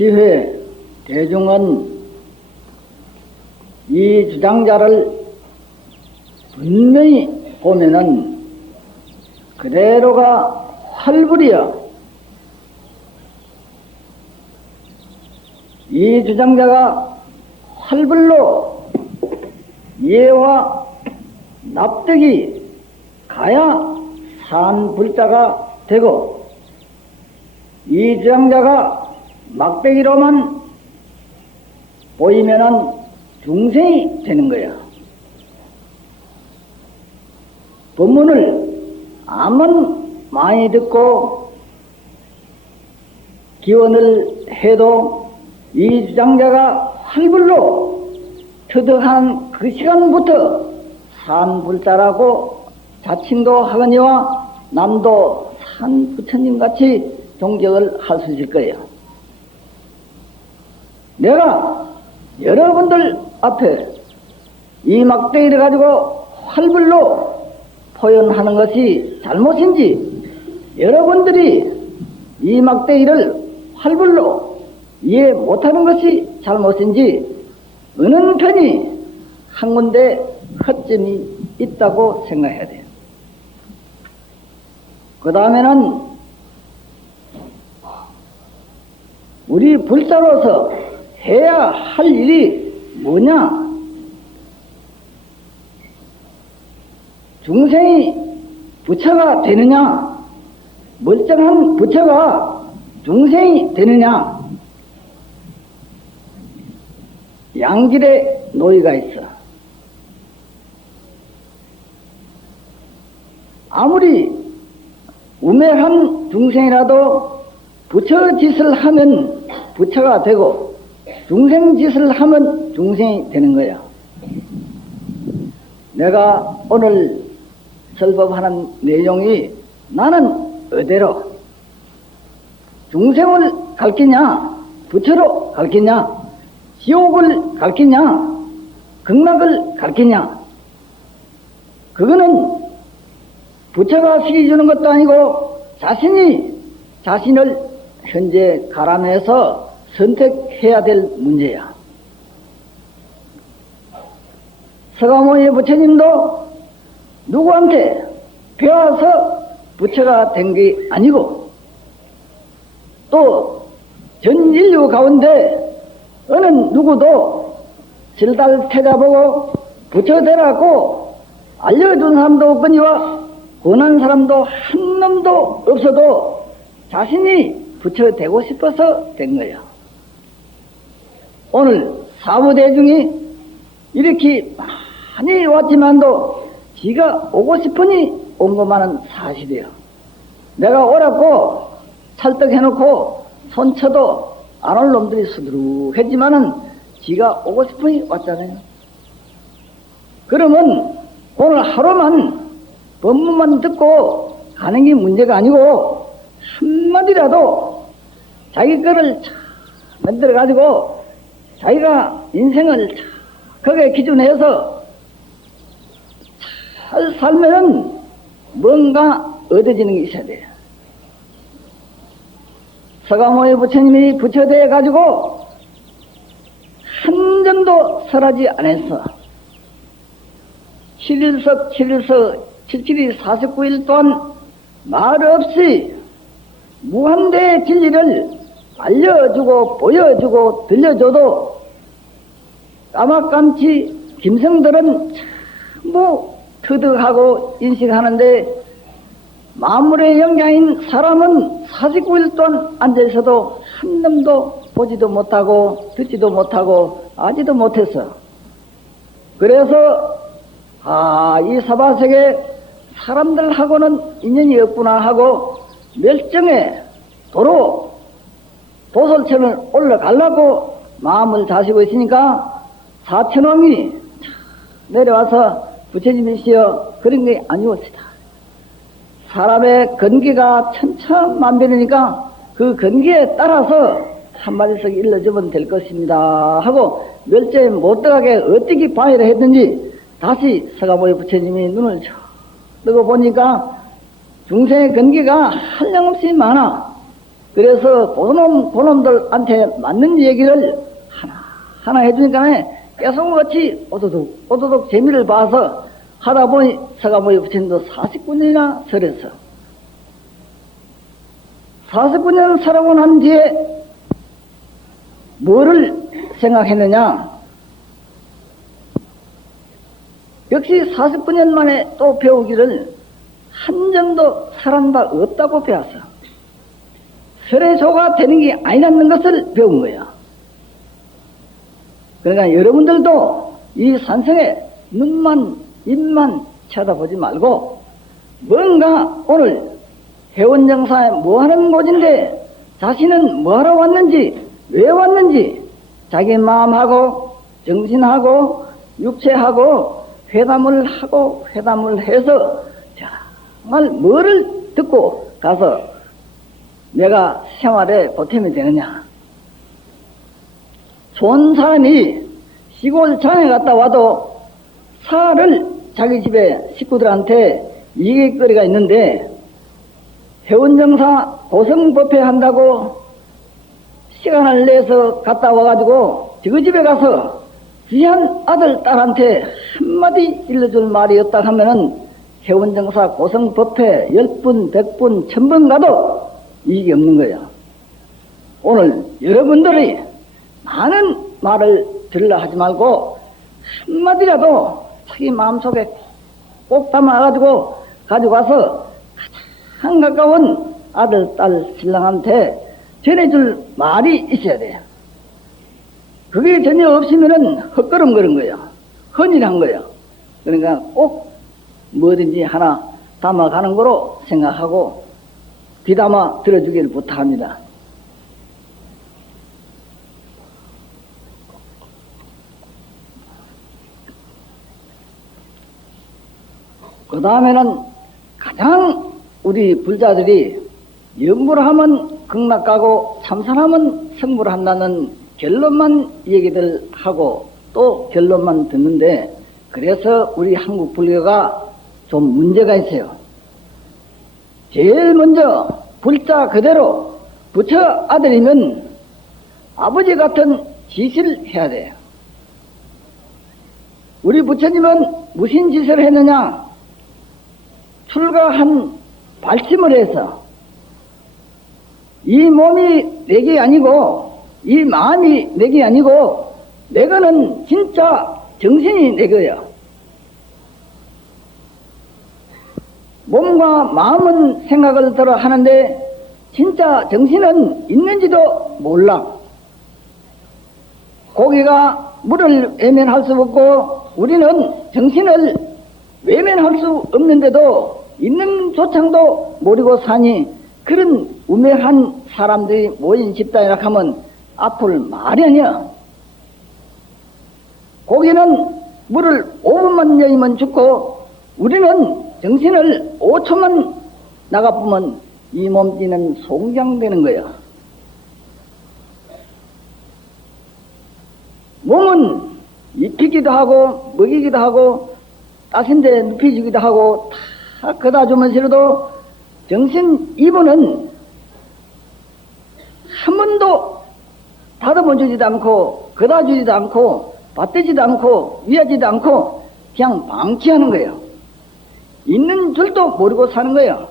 시회 대중은 이 주장자를 분명히 보면은 그대로가 활불이여. 이 주장자가 활불로 이해와 납득이 가야 산불자가 되고, 이 주장자가 막대기로만 보이면은 중생이 되는 거야. 법문을 아무리 많이 듣고 기원을 해도 이 주장자가 활불로 터득한 그 시간부터 산불자라고 자칭도 하거니와 남도 산부처님같이 종격을 할 수 있을 거예요. 내가 여러분들 앞에 이 막대기를 가지고 활불로 표현하는 것이 잘못인지, 여러분들이 이 막대기를 활불로 이해 못하는 것이 잘못인지, 어느 편이 한 군데 허점이 있다고 생각해야 돼요. 그 다음에는 우리 불자로서 해야 할 일이 뭐냐? 중생이 부처가 되느냐? 멀쩡한 부처가 중생이 되느냐? 양질의 노이가 있어. 아무리 우매한 중생이라도 부처 짓을 하면 부처가 되고, 중생 짓을 하면 중생이 되는 거야. 내가 오늘 설법하는 내용이 나는 어디로 중생을 가르치냐, 부처로 가르치냐, 지옥을 가르치냐, 극락을 가르치냐, 그거는 부처가 시켜주는 것도 아니고 자신이 자신을 현재 가람해서 선택해야 될 문제야. 서가모니 부처님도 누구한테 배워서 부처가 된 게 아니고, 또 전 인류 가운데 어느 누구도 질달 태자보고 부처 되라고 알려준 사람도 없거니와 권한 사람도 한 놈도 없어도 자신이 부처 되고 싶어서 된 거야. 오늘 사부대중이 이렇게 많이 왔지만도 지가 오고 싶으니 온 것만은 사실이야. 내가 오라고 찰떡해놓고 손쳐도 안 올 놈들이 수두룩했지만은 지가 오고 싶으니 왔잖아요. 그러면 오늘 하루만 법문만 듣고 가는 게 문제가 아니고, 한마디라도 자기 거를 만들어가지고 자기가 인생을 거기에 기준해서 잘 살면은 뭔가 얻어지는 게 있어야 돼요. 서가모니 부처님이 부처되어 가지고 한 점도 설하지 않았어. 7일석 77일 49일 동안 말 없이 무한대의 진리를 알려주고 보여주고 들려줘도 까맣깜치 김성들은 전부 터득하고 인식하는데, 만물의 영양인 사람은 49일 동안 앉아있어도 한 놈도 보지도 못하고 듣지도 못하고 아지도 못했어. 그래서 이 사바세계 사람들하고는 인연이 없구나 하고 멸정에 도로 도솔천을 올라가려고 마음을 다시고 있으니까 사천왕이 내려와서 부처님이시여 그런 게 아니었습니다. 사람의 건기가 천차만별이니까 그 건기에 따라서 한마디씩 일러주면 될 것입니다 하고 멸정에 못 들어가게 어떻게 방해를 했는지 다시 서가모니 부처님이 눈을 뜨고 보니까 중생의 건기가 한량없이 많아. 그래서 그놈들한테 맞는 얘기를 하나 해주니까 깨송같이 오도독 재미를 봐서 하다 보니 서가모니 부처님도 49년이나 설했어. 49년 살아고 난 뒤에 뭐를 생각했느냐? 역시 49년 만에 또 배우기를 한 점도 설한 바 없다고 배웠어. 설해조가 되는 게 아니라는 것을 배운 거야. 그러니까 여러분들도 이 산성에 눈만 입만 쳐다보지 말고 뭔가 오늘 해원정사에 뭐하는 곳인데 자신은 뭐하러 왔는지 왜 왔는지 자기 마음하고 정신하고 육체하고 회담을 하고 회담을 해서 정말 뭐를 듣고 가서 내가 생활에 보탬이 되느냐. 좋은 사람이 시골 장에 갔다 와도 사를 자기 집에 식구들한테 이익거리가 있는데 해원정사 고성법회 한다고 시간을 내서 갔다 와가지고 저 집에 가서 귀한 아들 딸한테 한마디 일러줄 말이 없다 하면은 해원정사 고성법회 10분 100분 1000번 가도 이익이 없는 거야. 오늘 여러분들이 많은 말을 들으려 하지 말고 한마디라도 자기 마음속에 꼭 담아가지고 가지고 와서 가장 가까운 아들, 딸, 신랑한테 전해줄 말이 있어야 돼. 그게 전혀 없으면은 헛걸음거린 거야. 헌일한 거야. 그러니까 꼭 뭐든지 하나 담아가는 거로 생각하고 귀담아 들어주기를 부탁합니다. 그 다음에는 가장 우리 불자들이 염불을 하면 극락가고 참선하면 성불을 한다는 결론만 얘기들 하고 또 결론만 듣는데 그래서 우리 한국 불교가 좀 문제가 있어요. 제일 먼저 불자 그대로 부처 아들이면 아버지 같은 짓을 해야 돼요. 우리 부처님은 무슨 짓을 했느냐? 출가한 발심을 해서 이 몸이 내게 아니고 이 마음이 내게 아니고 내가는 진짜 정신이 내 거야. 몸과 마음은 생각을 들어 하는데 진짜 정신은 있는지도 몰라. 고기가 물을 외면할 수 없고 우리는 정신을 외면할 수 없는데도 있는 조창도 모르고 사니 그런 우매한 사람들이 모인 집단이라 하면 앞을 말이 아니야. 고기는 물을 5분만 여이면 죽고 우리는 정신을 5초만 나가보면 이 몸띠는 송장되는 거야. 몸은 입히기도 하고 먹이기도 하고 따신데 눕혀주기도 하고 다 그다 주면서도 정신 이분은 한 번도 다듬어 주지도 않고 그다 주지도 않고 받들지도 않고 위하지도 않고 그냥 방치하는 거예요. 있는 줄도 모르고 사는 거예요.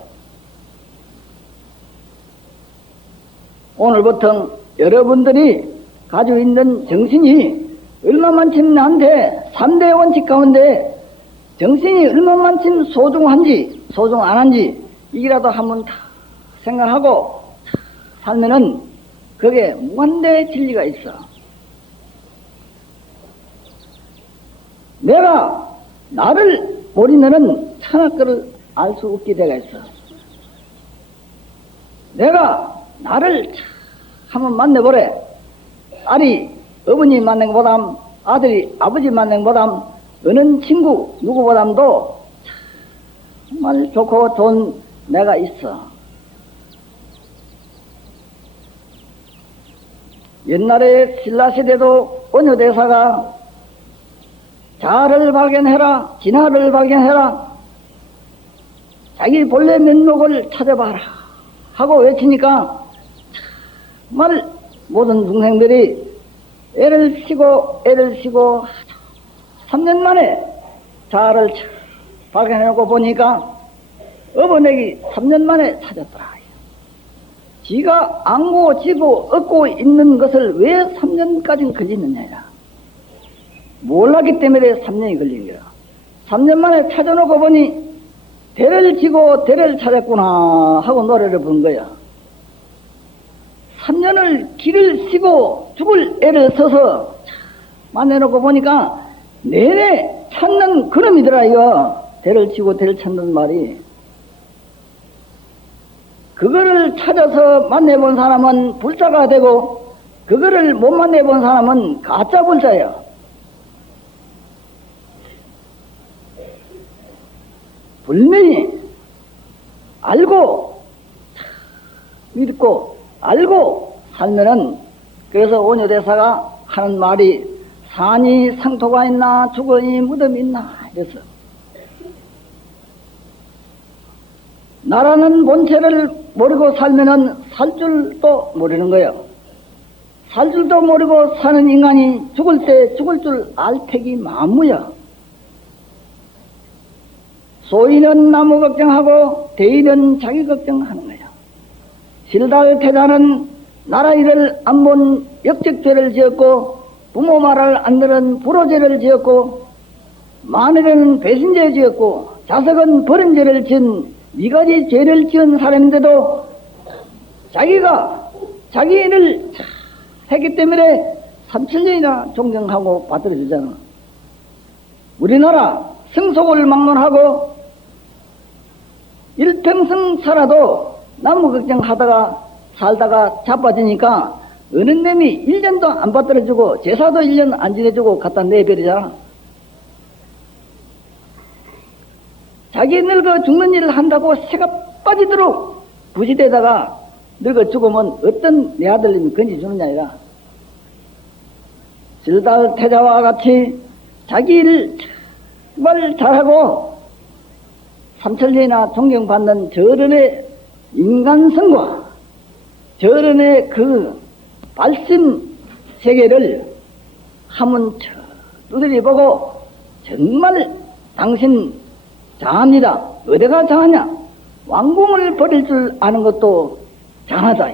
오늘부터 여러분들이 가지고 있는 정신이 얼마만큼 나한테 3대 원칙 가운데 정신이 얼마만큼 소중한지 소중 안 한지 이기라도 한번 다 생각하고 살면은 그게 무한대 진리가 있어. 내가 나를 모르면은 천하거를 알 수 없게 되어 있어. 내가 나를 한번 만나보래. 딸이 어머니 만난 것보다 아들이 아버지 만난 것보다 어느 친구 누구보다도 정말 좋고 좋은 내가 있어. 옛날에 신라시대도 원효대사가 자아를 발견해라, 진화를 발견해라, 자기 본래 면목을 찾아봐라 하고 외치니까 정말 모든 중생들이 애를 쉬고 3년 만에 자아를 발견해놓고 보니까 어버넥이 3년 만에 찾았더라. 지가 안고 지고 얻고 있는 것을 왜 3년까지 걸리느냐. 몰랐기 때문에 3년이 걸린 거야. 3년 만에 찾아놓고 보니 대를 지고 대를 찾았구나 하고 노래를 부른 거야. 3년을 길을 쉬고 죽을 애를 써서 만나놓고 보니까 내내 찾는 그놈이더라 이거. 대를 지고 대를 찾는 말이. 그거를 찾아서 만나본 사람은 불자가 되고 그거를 못 만나본 사람은 가짜 불자야. 분명히 알고 믿고 알고 살면은, 그래서 원효대사가 하는 말이 산이 상토가 있나 죽어이 무덤이 있나 이래서 나라는 본체를 모르고 살면은 살 줄도 모르는 거예요. 살 줄도 모르고 사는 인간이 죽을 때 죽을 줄 알 택이 만무야. 소인은 나무 걱정하고 대인은 자기 걱정하는 거야. 실달태자는 나라 일을 안 본 역적죄를 지었고 부모 말을 안 들은 불호죄를 지었고 마늘은 배신죄 지었고 자석은 버린 죄를 지은 네 가지 죄를 지은 사람인데도 자기가 자기 일을 했기 때문에 3천년이나 존경하고 받들어주잖아. 우리나라 성속을 막론하고 일평생 살아도 나무 걱정하다가 살다가 자빠지니까 어느 놈이 1년도 안 받들어주고 제사도 1년 안 지내주고 갖다 내버리잖아. 자기 늙어 죽는 일을 한다고 새가 빠지도록 부시대다가 늙어 죽으면 어떤 내 아들님이 건지주느냐 아니라, 질달태자와 같이 자기 일을 정말 잘하고 3천년이나 존경받는 저런의 인간성과 저런의 그 발심 세계를 한번 두드려 보고 정말 당신 장합니다. 어디가 장하냐? 왕궁을 버릴 줄 아는 것도 장하다.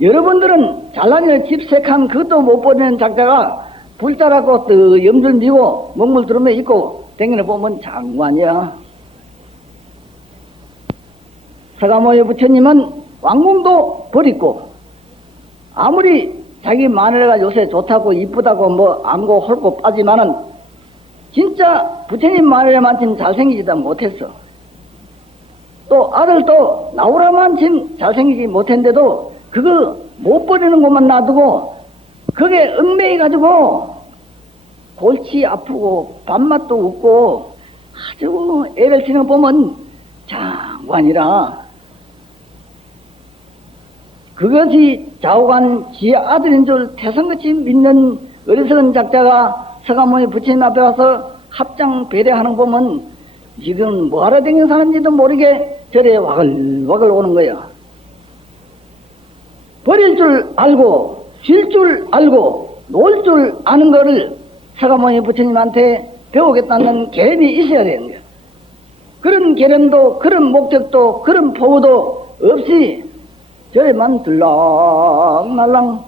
여러분들은 잘난 일 집색한 그것도 못 버리는 작자가 불자라고 또 염줄 미고 먹물 두루며 입고 댕기는 보면 장관이야. 서가모니 부처님은 왕궁도 버리고 아무리 자기 마누라가 요새 좋다고 이쁘다고 뭐 안고 홀고 빠지만은 진짜 부처님 마누라만큼 잘생기지도 못했어. 또 아들도 나오라만큼 잘생기지 못했는데도 그거 못 버리는 것만 놔두고 그게 얽매이 가지고 골치 아프고 밥맛도 없고 아주 애를 치는 거 보면 장관이라. 그것이 좌우간 지의 아들인 줄 태성같이 믿는 어리석은 작자가 서가모니 부처님 앞에 와서 합장 배려하는 거 보면 지금 뭐하러 댕긴 사람인지도 모르게 절에 와글와글 오는 거야. 버릴 줄 알고 쉴 줄 알고 놀 줄 아는 거를 서가모니 부처님한테 배우겠다는 계획이 있어야 되는 거야. 그런 계획도 그런 목적도 그런 포부도 없이 저에만 들락날락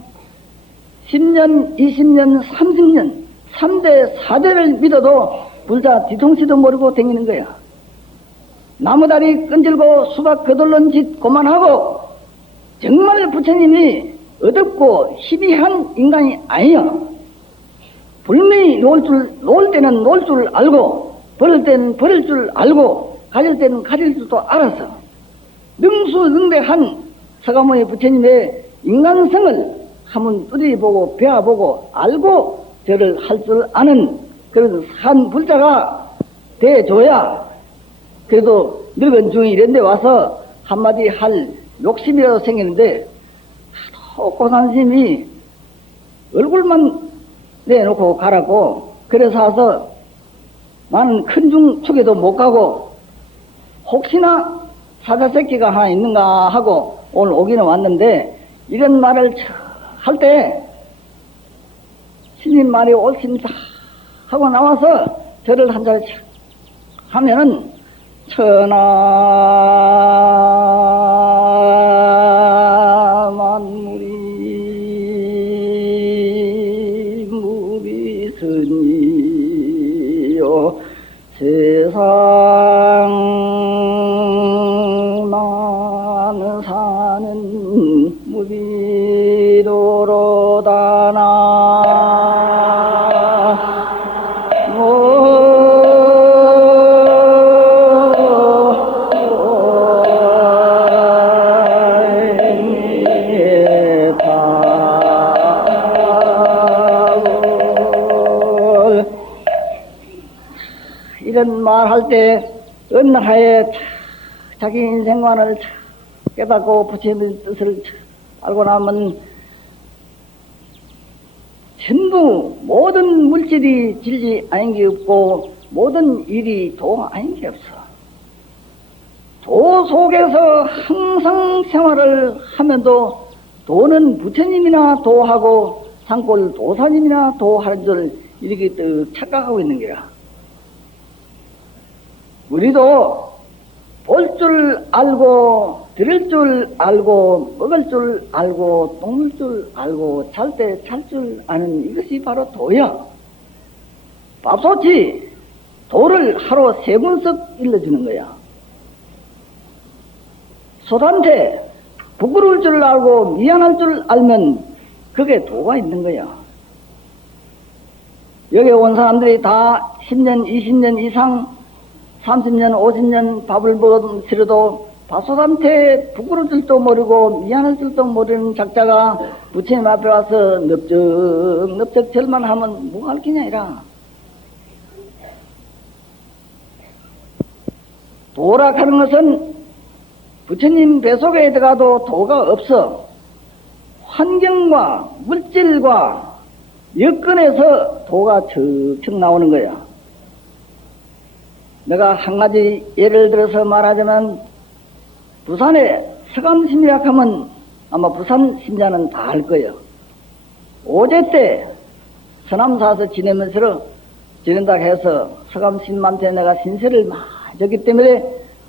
10년, 20년, 30년 3대, 4대를 믿어도 불자 뒤통수도 모르고 다니는 거야. 나무다리 끈질고 수박 거들른 짓 그만하고 정말 부처님이 어둡고 희비한 인간이 아니야. 분명히 놀 때는 놀 줄 알고 버릴 때는 버릴 줄 알고 가질 때는 가질 줄도 알아서 능수능대한 서가모니 부처님의 인간성을 한번 뚜리보고 배워보고 알고 저를 할 줄 아는 그런 산 불자가 돼줘야 그래도 늙은 중이 이런데 와서 한마디 할 욕심이라도 생기는데 하도 고산심이 얼굴만 내놓고 가라고 그래서 와서 나는 큰 중 축에도 못 가고 혹시나 사자새끼가 하나 있는가 하고 오늘 오기는 왔는데 이런 말을 할 때 스님 말이 옳습니다 하고 나와서 절을 한 자리 하면은 천하 만물이 무비스니요 세상 나는 사는 무비로로다나 이런 말 할 때 은하에 자기 인생관을 깨닫고 부처님의 뜻을 알고 나면 전부 모든 물질이 질지 아닌 게 없고 모든 일이 도 아닌 게 없어. 도 속에서 항상 생활을 하면도 도는 부처님이나 도하고 산골 도사님이나 도하는 줄 이렇게 또 착각하고 있는 게라. 우리도 볼 줄 알고 들을 줄 알고 먹을 줄 알고 똥물 줄 알고 잘 때 잘 줄 아는 이것이 바로 도야. 밥솥이 도를 하루 3번씩 일러주는 거야. 소한테 부끄러울 줄 알고 미안할 줄 알면 그게 도가 있는 거야. 여기 온 사람들이 다 10년 20년 이상 30년, 50년 밥을 먹었으려도 밥솥한테 부끄러울 줄도 모르고 미안할 줄도 모르는 작자가 부처님 앞에 와서 넓적 절만 하면 뭐가 할 게냐 이라. 도락하는 것은 부처님 뱃속에 들어가도 도가 없어. 환경과 물질과 여건에서 도가 척척 나오는 거야. 내가 한 가지 예를 들어서 말하자면 부산에 서감심이라 하면 아마 부산 심자는 다 알 거예요. 오제 때 서남사에서 지낸다 해서 서감심한테 내가 신세를 많이 졌기 때문에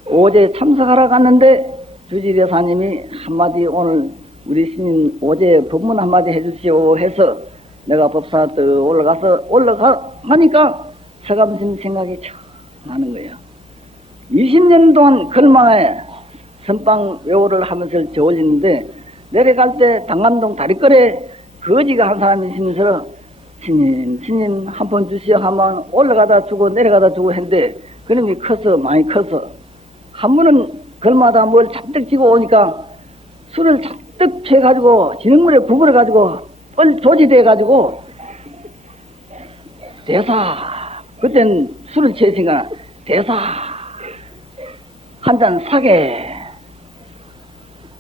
오제 참석하러 갔는데 주지대사님이 한마디 오늘 우리 스님 오제 법문 한마디 해주시오 해서 내가 법사 또 올라가니까 서감심 생각이 참 나는 거예요. 20년 동안 걸망에 선방 외호를 하면서 저올리는데 내려갈 때 당감동 다리거리에 거지가 한 사람이 있으면서 스님 한 번 주시오 하면 올라가다 주고 내려가다 주고 했는데 그놈이 커서 많이 커서 한 번은 걸마다 뭘 잔뜩 지고 오니까 술을 잔뜩 취해가지고 진흙물에 구부려가지고 뻘 조지돼가지고 대사 그땐 술을 취했으니까 대사 한 잔 사게.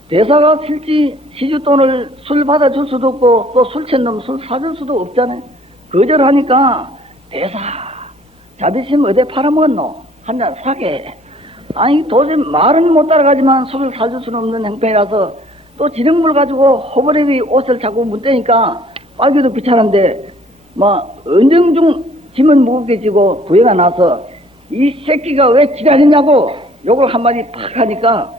대사가 실지 시주돈을 술 받아줄 수도 없고 또 술 취한 놈 술 사줄 수도 없잖아요. 거절하니까 대사 자비심 어디 팔아먹었노? 한 잔 사게. 아니 도저히 말은 못 따라가지만 술을 사줄 수는 없는 형편이라서 또 진흙물 가지고 호버레비 옷을 자꾸 문대니까 빨기도 귀찮은데 막 언정중 짐은 무겁게 지고 부해가 나서 이 새끼가 왜 지랄이냐고 욕을 한마디 팍 하니까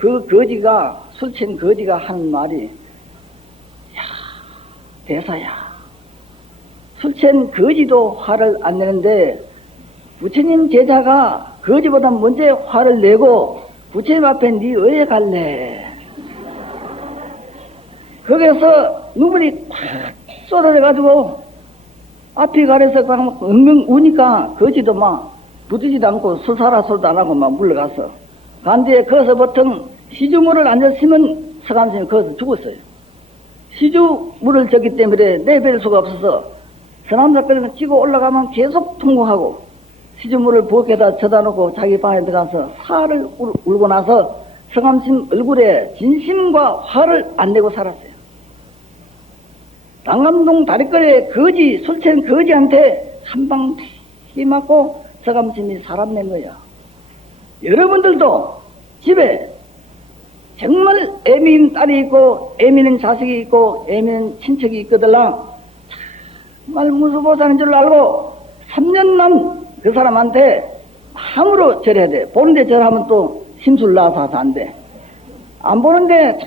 그 거지가 술 취한 거지가 하는 말이 야 대사야 술 취한 거지도 화를 안 내는데 부처님 제자가 거지보다 먼저 화를 내고 부처님 앞에 네 어에 갈래 거기서 눈물이 팍 쏟아져가지고 앞이 가려서 그냥 엉엉 우니까 거지도 막 부딪지도 않고 술 사라 술도 안 하고 막 물러갔어. 간뒤에 거기서부터 시주물을 안 줬으면 서감스님이 거기서 죽었어요. 시주물을 줬기 때문에 내뱉을 수가 없어서 서남작거리면 치고 올라가면 계속 통곡하고 시주물을 부엌에다 져다 놓고 자기 방에 들어가서 사를 울고 나서 서감스님 얼굴에 진심과 화를 안 내고 살았어요. 당감동 다리거리에 거지, 술 취한 거지한테 한 방 피 맞고 서감심이 사람 낸 거야. 여러분들도 집에 정말 애미인 딸이 있고 애미는 자식이 있고 애미는 친척이 있거들라 정말 무수보살인 줄 알고 3년만 그 사람한테 함으로 절해야 돼. 보는데 절하면 또 심술 나서 안 돼. 안 보는데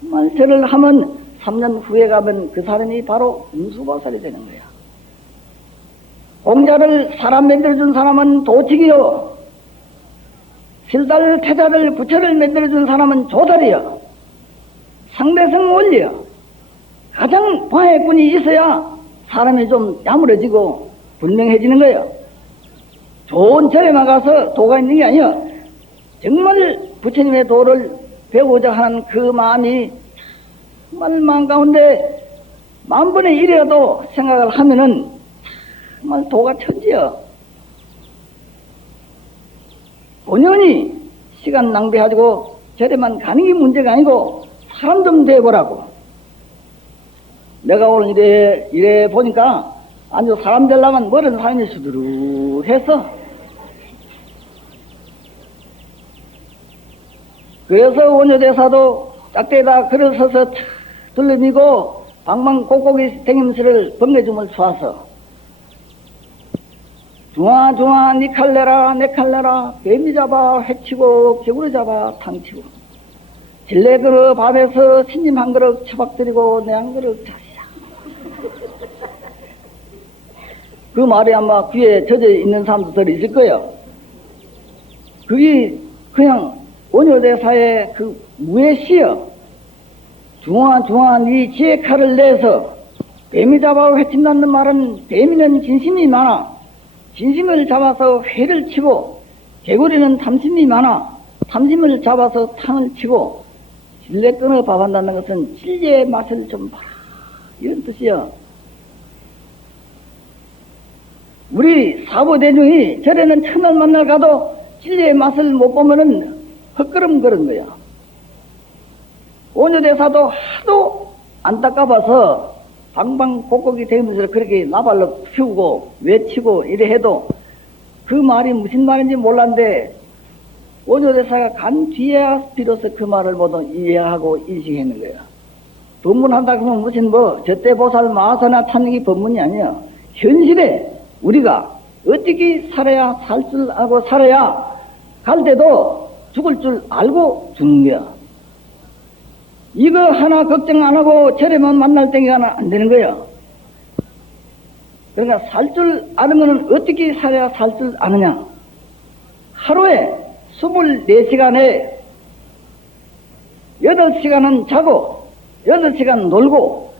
정말 절을 하면 3년 후에 가면 그 사람이 바로 무수보살이 되는 거야. 공자를 사람 만들어준 사람은 도칙이요. 실달, 태자를, 부처를 만들어준 사람은 조달이요. 상대성 원리요. 가장 방해꾼이 있어야 사람이 좀 야무러지고 분명해지는 거예요. 좋은 절에만 가서 도가 있는 게 아니야. 정말 부처님의 도를 배우고자 하는 그 마음이 정말 마음 가운데 만분의 일이라도 생각을 하면은 정말 도가 천지야. 본연이 시간 낭비하고 절에만 가는 게 문제가 아니고 사람 좀 돼보라고. 내가 오늘 이래 보니까 아주 사람 되려면 머리는 사람이 수두룩해서 그래서 원효대사도 짝대에다 글을 써서 둘러미고 방방 꼭꼭이 댕김새를 번개줌을 쏘아서 중아 니 칼내라 내 칼내라 개미 잡아 해치고 개구리 잡아 탕치고 진례 그릇 밥에서 신님 한 그릇 처박드리고 내 한 그릇 자시야. 그 말이 아마 귀에 젖어 있는 사람도 덜 있을 거예요. 그게 그냥 원효대사의 그 무예시여. 중아 니 지혜 칼을 내서 뱀이 잡아 회친다는 말은 뱀이는 진심이 많아 진심을 잡아서 회를 치고 개구리는 탐심이 많아 탐심을 잡아서 탕을 치고 진례 끊어 밥한다는 것은 진리의 맛을 좀 봐라 이런 뜻이야. 우리 사부대중이 절에는 천을 만날 가도 진리의 맛을 못 보면은 헛걸음거린 거야. 원효대사도 하도 안타까워서 방방 꼭꼭이 되면서 그렇게 나발로 피우고 외치고 이래 해도 그 말이 무슨 말인지 몰랐는데 원효대사가 간 뒤에야 비로소 그 말을 모두 이해하고 인식했는 거야. 법문한다 그러면 무슨 저때보살 마하사나 찾는 법문이 아니야. 현실에 우리가 어떻게 살아야 살 줄 알고 살아야 갈 때도 죽을 줄 알고 죽는 거야. 이거 하나 걱정 안 하고 절에만 만날 때가 안 되는 거야. 그러니까 살 줄 아는 거는 어떻게 살아야 살 줄 아느냐. 하루에 24시간에 8시간은 자고 8시간 놀고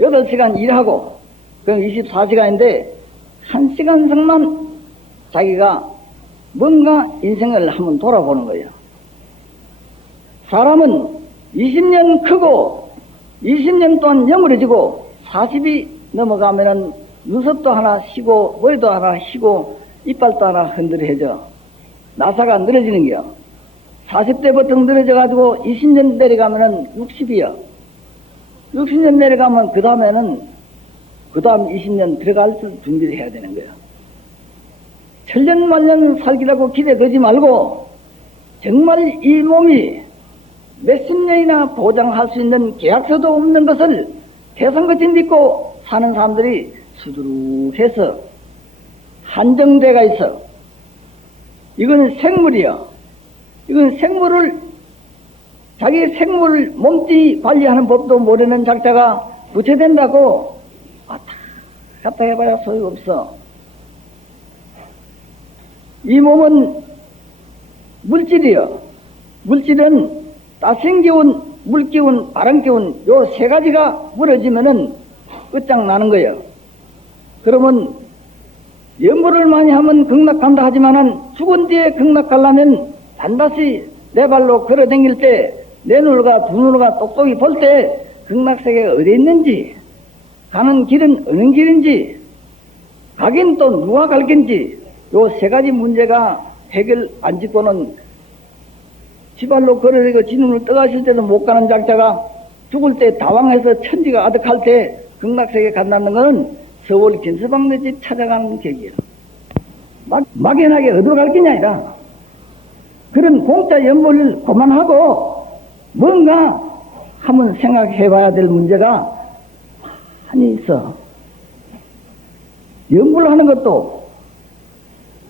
8시간 일하고 그럼 24시간인데 1시간씩만 자기가 뭔가 인생을 한번 돌아보는 거예요. 사람은 20년 크고 20년 동안 여물어지고 40이 넘어가면은 눈썹도 하나 쉬고 머리도 하나 쉬고 이빨도 하나 흔들어져. 나사가 늘어지는 거야. 40대부터 늘어져가지고 20년 내려가면은 60이야. 60년 내려가면 그 다음 20년 들어갈 준비를 해야 되는 거야. 천년만년 살기라고 기대 거지 말고 정말 이 몸이 몇십 년이나 보장할 수 있는 계약서도 없는 것을 태산같이 믿고 사는 사람들이 수두룩해서 한정대가 있어. 이건 생물이야. 이건 생물을 자기 생물 몸뚱이 관리하는 법도 모르는 작자가 부처된다고 왔다 갔다 해봐야 소용없어. 이 몸은 물질이요. 물질은 따생기운, 물기운, 바람기운 요 세 가지가 무너지면은 끝장나는 거예요. 그러면 연보를 많이 하면 극락한다 하지만은 죽은 뒤에 극락하려면 반드시 내 발로 걸어 다닐 때 내 눈과 두 눈과 똑똑히 볼 때 극락세계가 어디 있는지 가는 길은 어느 길인지 가긴 또 누가 갈 건지 요 세 가지 문제가 해결 안 짓고는 지발로 걸어다니고 지 눈을 떠가실 때도 못 가는 작자가 죽을 때 다왕해서 천지가 아득할 때 극락세계 간다는 것은 서울 긴서방네 집 찾아가는 격이야. 막연하게 어디로 갈 게냐 아니라 그런 공짜 연보를 그만하고 뭔가 한번 생각해 봐야 될 문제가 많이 있어. 연불 하는 것도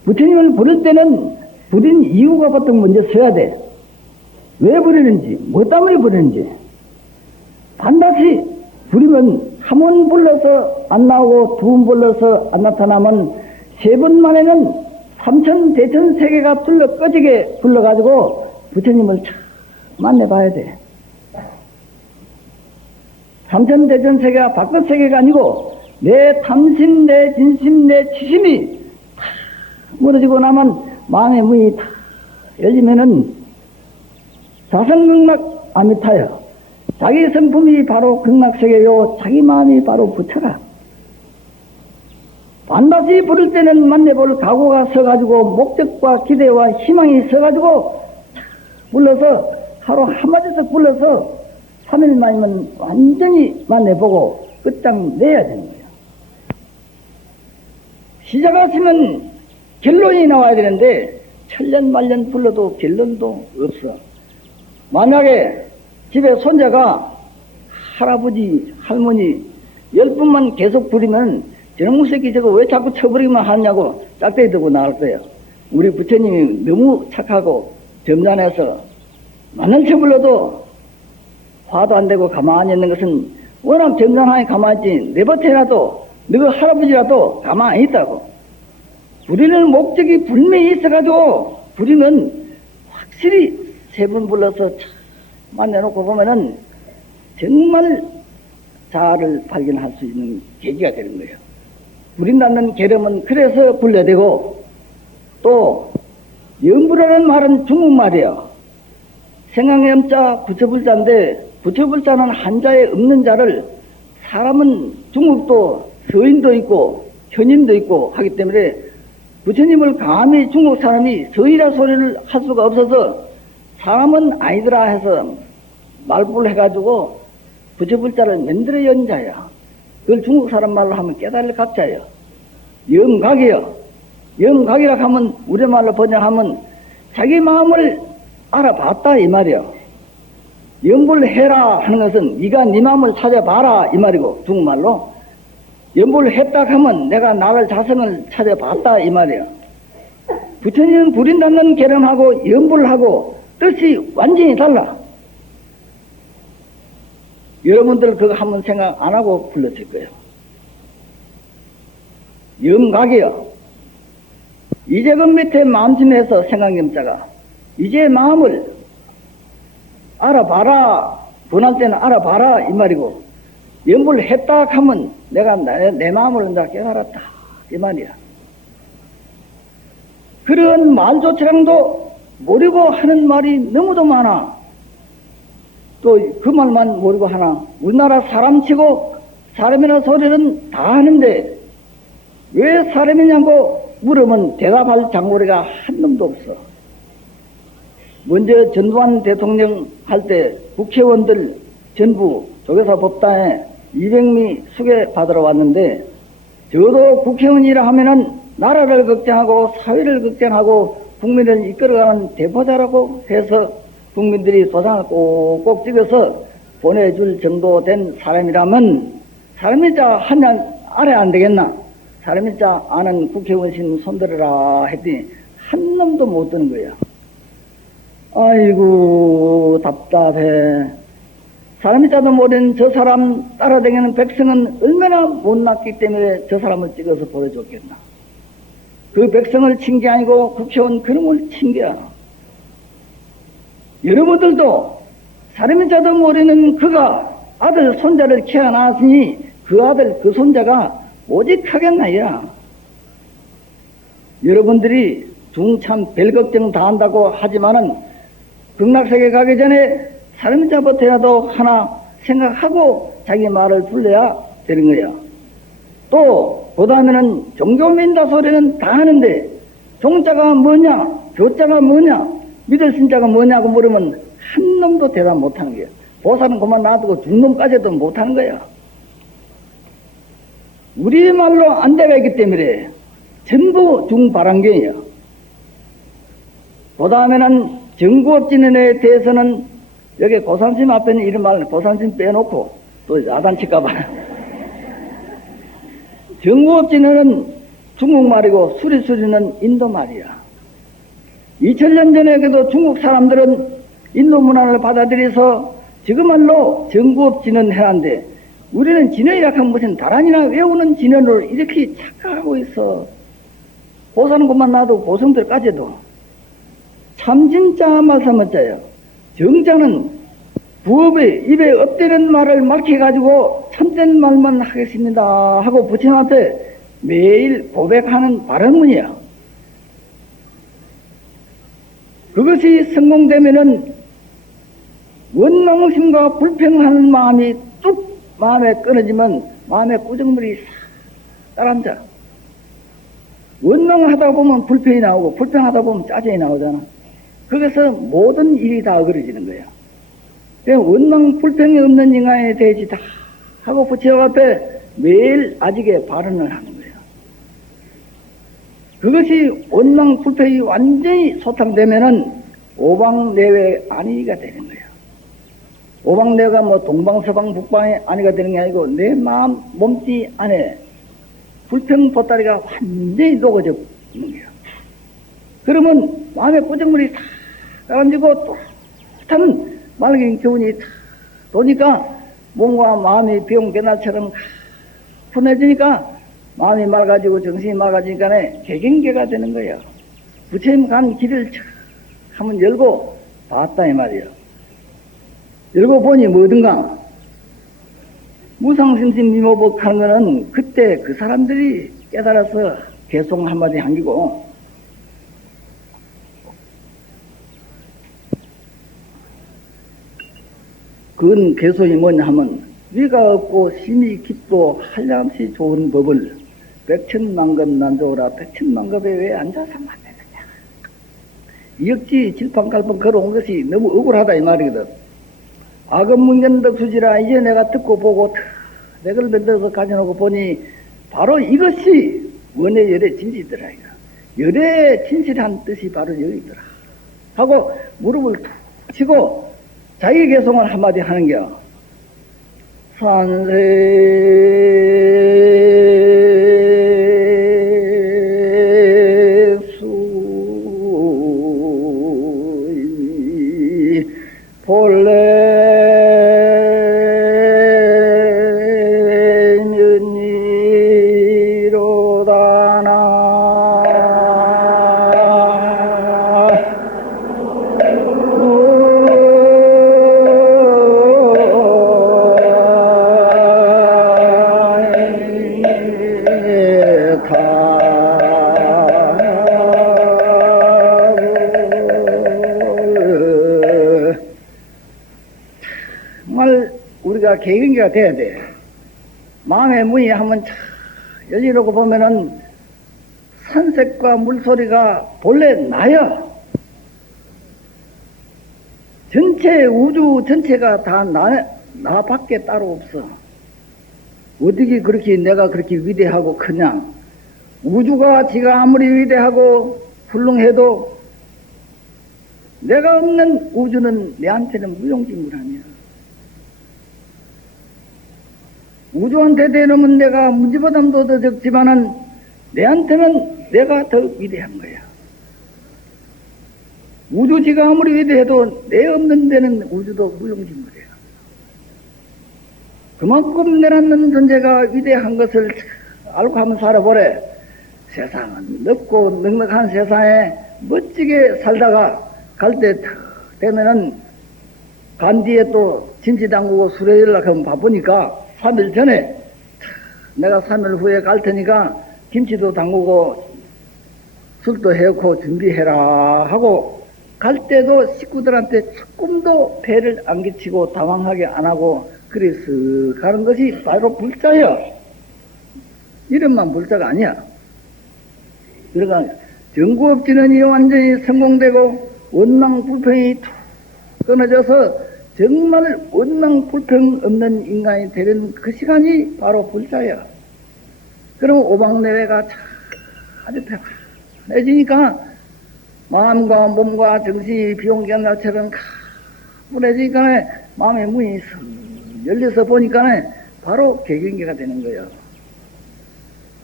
부처님을 부를 때는 부린 이유가 보통 먼저 서야 돼. 왜 부리는지, 뭐 때문에 부리는지. 반드시 부리면 한 번 불러서 안 나오고 두 번 불러서 안 나타나면 세 번 만에는 삼천 대천 세계가 둘러 꺼지게 불러가지고 부처님을 참 만나봐야 돼. 삼천 대천 세계가 바깥 세계가 아니고 내 탐심, 내 진심, 내 치심이 다 무너지고 나면 마음의 문이 다 열리면은 자성극락 아미타여, 자기 성품이 바로 극락세계요, 자기 마음이 바로 부처라. 반드시 부를 때는 만나볼 각오가 서가지고 목적과 기대와 희망이 서가지고 불러서 하루 한마디씩 불러서 3일 만이면 완전히 만나보고 끝장 내야 되는 거예요. 시작하시면 결론이 나와야 되는데 천년 만년 불러도 결론도 없어. 만약에 집에 손자가 할아버지, 할머니 10분만 계속 부리면 저놈 새끼 저거 왜 자꾸 쳐버리기만 하냐고 짝대기 들고 나올 거예요. 우리 부처님이 너무 착하고 점잖아서 만날 쳐 불러도 화도 안 되고 가만히 있는 것은 워낙 점잖하니 가만히 있지. 내버텨라도 너그 할아버지라도 가만히 있다고. 부리는 목적이 분명히 있어가지고 부리면 확실히 세 번 불러서 만나놓고 보면은 정말 자아를 발견할 수 있는 계기가 되는 거예요. 부린다는 계름은 그래서 불러야 되고, 또 염불이라는 말은 중국말이에요. 생강염자 부처불자인데 부처불자는 한자에 없는 자를, 사람은 중국도 서인도 있고 현인도 있고 하기 때문에 부처님을 감히 중국 사람이 서이라 소리를 할 수가 없어서 사람은 아니더라 해서 말불 해가지고 부처불자를 만들어 연자야. 그걸 중국 사람 말로 하면 깨달을 각자예요. 영각이요. 영각이라 하면 우리말로 번역하면 자기 마음을 알아봤다 이 말이요. 연불해라 하는 것은 네가 네 마음을 찾아봐라 이 말이고, 중국말로 연불했다 하면 내가 나를 자성을 찾아봤다 이 말이에요. 부처님은 부린다는 계름하고 연불하고 뜻이 완전히 달라. 여러분들 그거 한번 생각 안 하고 불렀을 거예요. 영각이요. 이제 그 밑에 마음심에서 생각염자가 이제 마음을 알아봐라. 분할 때는 알아봐라 이 말이고, 연불을 했다 하면 내가 내 마음을 이제 깨달았다 이 말이야. 그런 말조차랑도 모르고 하는 말이 너무도 많아. 또 그 말만 모르고 하나. 우리나라 사람치고 사람이라 소리는 다 하는데 왜 사람이냐고 물으면 대답할 장고리가 한 놈도 없어. 먼저 전두환 대통령 할 때 국회의원들 전부 조계사 법당에 200미 수계 받으러 왔는데, 저도 국회의원이라 하면은 나라를 걱정하고 사회를 걱정하고 국민을 이끌어가는 대표자라고 해서 국민들이 도장을 꼭꼭 찍어서 보내줄 정도 된 사람이라면 사람이자 한잔 알아야 안 되겠나? 사람이자 아는 국회의원신 손들어라 했더니 한 놈도 못 드는 거야. 아이고 답답해. 사람이자도 모르는 저 사람 따라다니는 백성은 얼마나 못났기 때문에 저 사람을 찍어서 보내줬겠나. 그 백성을 친 게 아니고 국회의원 그놈을 친 게야. 여러분들도 사람이자도 모르는 그가 아들 손자를 키워놨으니 그 아들 그 손자가 오직 하겠나야. 여러분들이 중참 별 걱정 다 한다고 하지만은 극락세계 가기 전에 사람이자부터라도 하나 생각하고 자기 말을 불러야 되는 거야. 또 보다면은 종교민다 소리는 다 하는데 종자가 뭐냐, 교자가 뭐냐, 믿을 신자가 뭐냐고 물으면 한 놈도 대답 못하는 거야. 보살은 그만 놔두고 중놈까지도 못하는 거야. 우리말로 안 되가 있기 때문에 전부 중발안경이야. 보다음에는 정구업진에 대해서는 여기 고산심 앞에는 이런 말을 고산심 빼놓고 또 야단칠까봐. 정구업진은 중국말이고 수리수리는 인도말이야. 2000년 전에도 중국 사람들은 인도 문화를 받아들여서 지금말로 정구업진은 해란데 우리는 진언이라 하면 무슨 다란이나 외우는 진언을 이렇게 착각하고 있어. 보사는 것만 놔도 고성들까지도 참 진짜 말씀했자요. 정자는 부업에 입에 엎드는 말을 막혀가지고 참된 말만 하겠습니다 하고 부처님 앞에 매일 고백하는 발언문이야. 그것이 성공되면은 원망심과 불평하는 마음이 뚝 마음에 끊어지면 마음에 꾸정물이 싹 따라앉아. 원망하다 보면 불평이 나오고 불평하다 보면 짜증이 나오잖아. 거기서 모든 일이 다 어그러지는 거야. 원망 불평이 없는 인간에 대해서 다 하고 부처님 앞에 매일 아직에 발언을 하는 거야. 그것이 원망 불평이 완전히 소탕되면은 오방내외 안위가 되는 거야. 오방내외가 뭐 동방서방 북방의 안위가 되는 게 아니고 내 마음 몸띠 안에 불평 보따리가 완전히 녹아져 있는 거야. 그러면 마음의 꾸정물이 다 가라앉고 또렷한 맑은 기운이 다 도니까 몸과 마음이 비용개날처럼 분해지니까 마음이 맑아지고 정신이 맑아지니까 개경계가 되는 거예요. 부처님 간 길을 한번 열고 봤다 이 말이에요. 열고 보니 뭐든가 무상심심 미모복 하는 거는 그때 그 사람들이 깨달아서 개송 한마디 한기고 그건 개송이 뭐냐 하면 위가 없고 심이 깊고 한량없이 좋은 법을 백천만급 난조라 백천만급에 왜 앉아서 만드느냐. 이역지 질팡갈팡 걸어온 것이 너무 억울하다 이 말이거든. 악업문견덕 수지라 이제 내가 듣고 보고 내걸 만들어서 가져놓고 보니 바로 이것이 원의 열의 진실이더라. 열의 진실한 뜻이 바로 여기더라 하고 무릎을 툭 치고 자기 개송을 한마디 하는겨. 산세수이 본래 개인기가 돼야 돼. 마음의 문이 한번 열리려고 보면은 산색과 물소리가 본래 나야. 전체 우주 전체가 다 나밖에 따로 없어. 어떻게 그렇게 내가 그렇게 위대하고 크냐. 우주가 지가 아무리 위대하고 훌륭해도 내가 없는 우주는 내한테는 무용지물 아니야. 우주한테 대놓으면 내가 무지보담도 더 적지만은 내한테는 내가 더 위대한 거야. 우주 지가 아무리 위대해도 내 없는 데는 우주도 무용지물이야. 그만큼 내놨는 존재가 위대한 것을 알고 한번 살아보래. 세상은 넓고 넉넉한 세상에 멋지게 살다가 갈 때 되면은 간 뒤에 또 진치 담그고 술에 연락하면 바쁘니까 3일 전에 내가 3일 후에 갈 테니까 김치도 담그고 술도 해놓고 준비해라 하고 갈 때도 식구들한테 조금도 배를 안 끼치고 당황하게 안 하고 그래서 가는 것이 바로 불자야. 이름만 불자가 아니야. 그러니까 정구업진언이 완전히 성공되고 원망불평이 툭 끊어져서 정말 원망불평 없는 인간이 되는 그 시간이 바로 불자야. 그럼 오방내외가 아주 편해지니까 마음과 몸과 정신이 비용견날처럼 뿌려지니까 마음의 문이 슥 열려서 보니까 바로 개경계가 되는 거예요.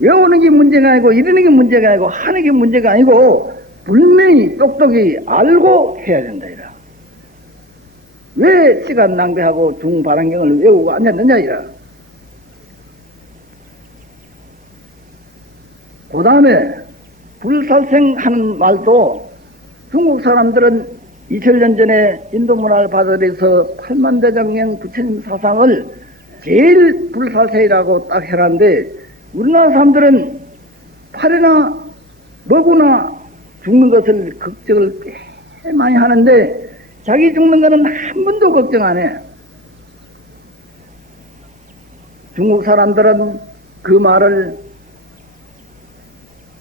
외우는 게 문제가 아니고 이러는 게 문제가 아니고 하는 게 문제가 아니고 분명히 똑똑히 알고 해야 된다. 이라. 왜 시간 낭비하고 중바람경을 외우고 앉았느냐 이라. 그 다음에 불살생 하는 말도 중국 사람들은 2000년 전에 인도 문화를 받아들여서 8만대장경 부처님 사상을 제일 불살생이라고 딱 해놨는데 우리나라 사람들은 팔이나 먹으나 죽는 것을 걱정을 꽤 많이 하는데 자기 죽는 거는 한 번도 걱정 안 해. 중국 사람들은 그 말을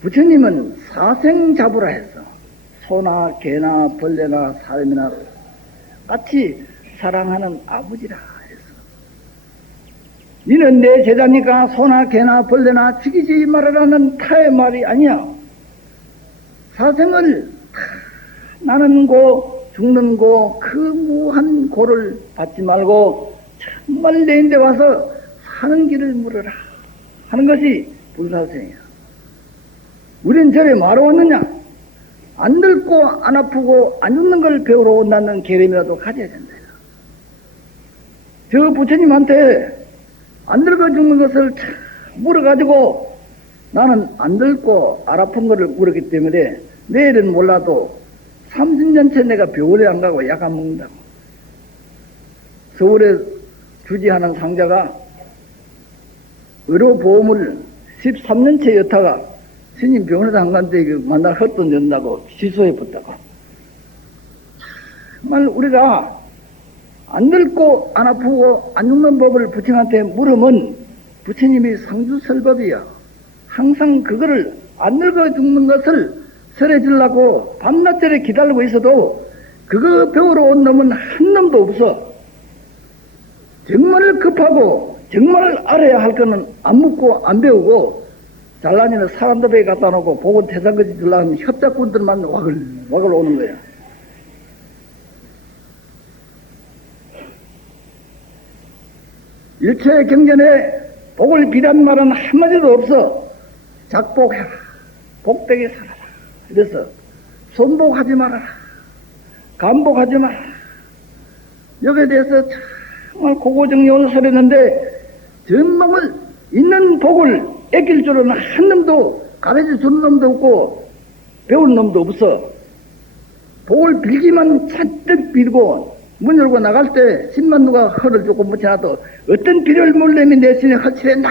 부처님은 사생잡으라 했어. 소나 개나 벌레나 사람이나 같이 사랑하는 아버지라 했어. 너는 내 제자니까 소나 개나 벌레나 죽이지 말아라는 타의 말이 아니야. 사생을 나는 고 죽는 고 그 무한 고를 받지 말고 정말 내인데 와서 사는 길을 물어라 하는 것이 불사생이야. 우린 저래 말로 왔느냐? 안 늙고 안 아프고 안 죽는 걸 배우러 온다는 계획이라도 가져야 된다. 저 부처님한테 안 늙어 죽는 것을 물어가지고 나는 안 늙고 안 아픈 것을 물었기 때문에 내일은 몰라도 30년째 내가 병원에 안 가고 약 안 먹는다고. 서울에 주지하는 상자가 의료보험을 13년째 여타가 스님 병원에도 안 갔는데 만날 헛돈 낸다고 취소해봤다고. 정말 우리가 안 늙고 안 아프고 안 죽는 법을 부처님한테 물으면 부처님이 상주설법이야. 항상 그거를 안 늙어 죽는 것을 설해주려고 밤낮들에 기다리고 있어도 그거 배우러 온 놈은 한 놈도 없어. 정말 급하고 정말 알아야 할 거는 안 묻고 안 배우고 잘나니는 사람도 배에 갖다 놓고 복은 태산거지 주려면 협작꾼들만 와글 오는 거야. 일체 경전에 복을 비란 말은 한마디도 없어. 작복해라. 복되게 살아라. 그래서 손복하지 말아라. 간복하지 말아라. 여기에 대해서 정말 고고정령을 설했는데 전복을 있는 복을 애낄 줄은 한 놈도 가르쳐 주는 놈도 없고 배운 놈도 없어. 복을 빌기만 잔뜩 빌고 문 열고 나갈 때 10만 누가 허를 조금 묻혀놔도 어떤 비를 물내면 내 신에 허칠했나.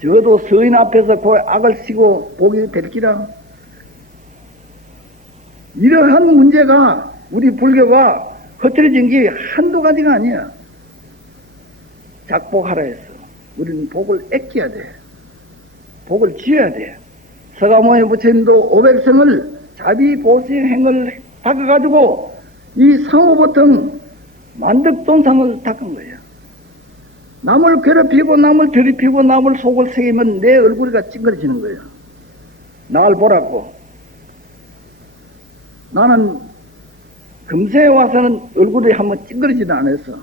적어도 서인 앞에서 그 악을 쓰고 복이 될 기라. 이러한 문제가 우리 불교가 흐트러진 게 한두 가지가 아니야. 작복하라 했어. 우리는 복을 아껴야 돼. 복을 지어야 돼. 서가모니 부처님도 500생을 자비보시행을 닦아가지고 이 상호보통 만덕돈상을 닦은 거예요. 남을 괴롭히고 남을 더럽히고 남을 속을 새기면 내 얼굴이가 찡그러지는 거예요. 나를 보라고. 나는 금세에 와서는 얼굴이 한번 찡그러지는 않았어.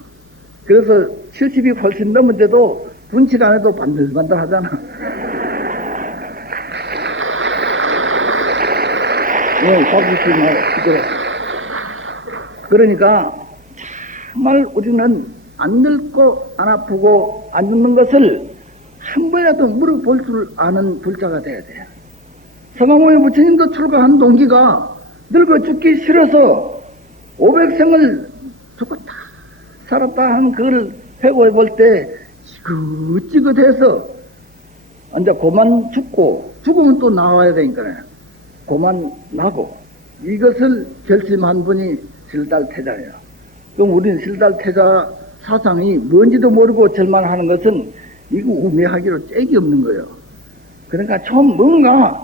그래서 70이 훨씬 넘은데도 분칠 안 해도 반들반들 하잖아. 그러니까 정말 우리는 안 늙고 안 아프고 안 죽는 것을 한 번이라도 물어볼 줄 아는 불자가 돼야 돼. 서가모니 부처님도 출가한 동기가 늙어 죽기 싫어서 500생을 죽었다 살았다 하는 그걸 회고해 볼 때 지긋지긋해서 이제 그만 죽고 죽으면 또 나와야 되니까 그만 나고 이것을 결심한 분이 실달태자예요. 그럼 우리는 실달태자 사상이 뭔지도 모르고 절만하는 것은 이거 우매하기로 짝이 없는 거예요. 그러니까 처음 뭔가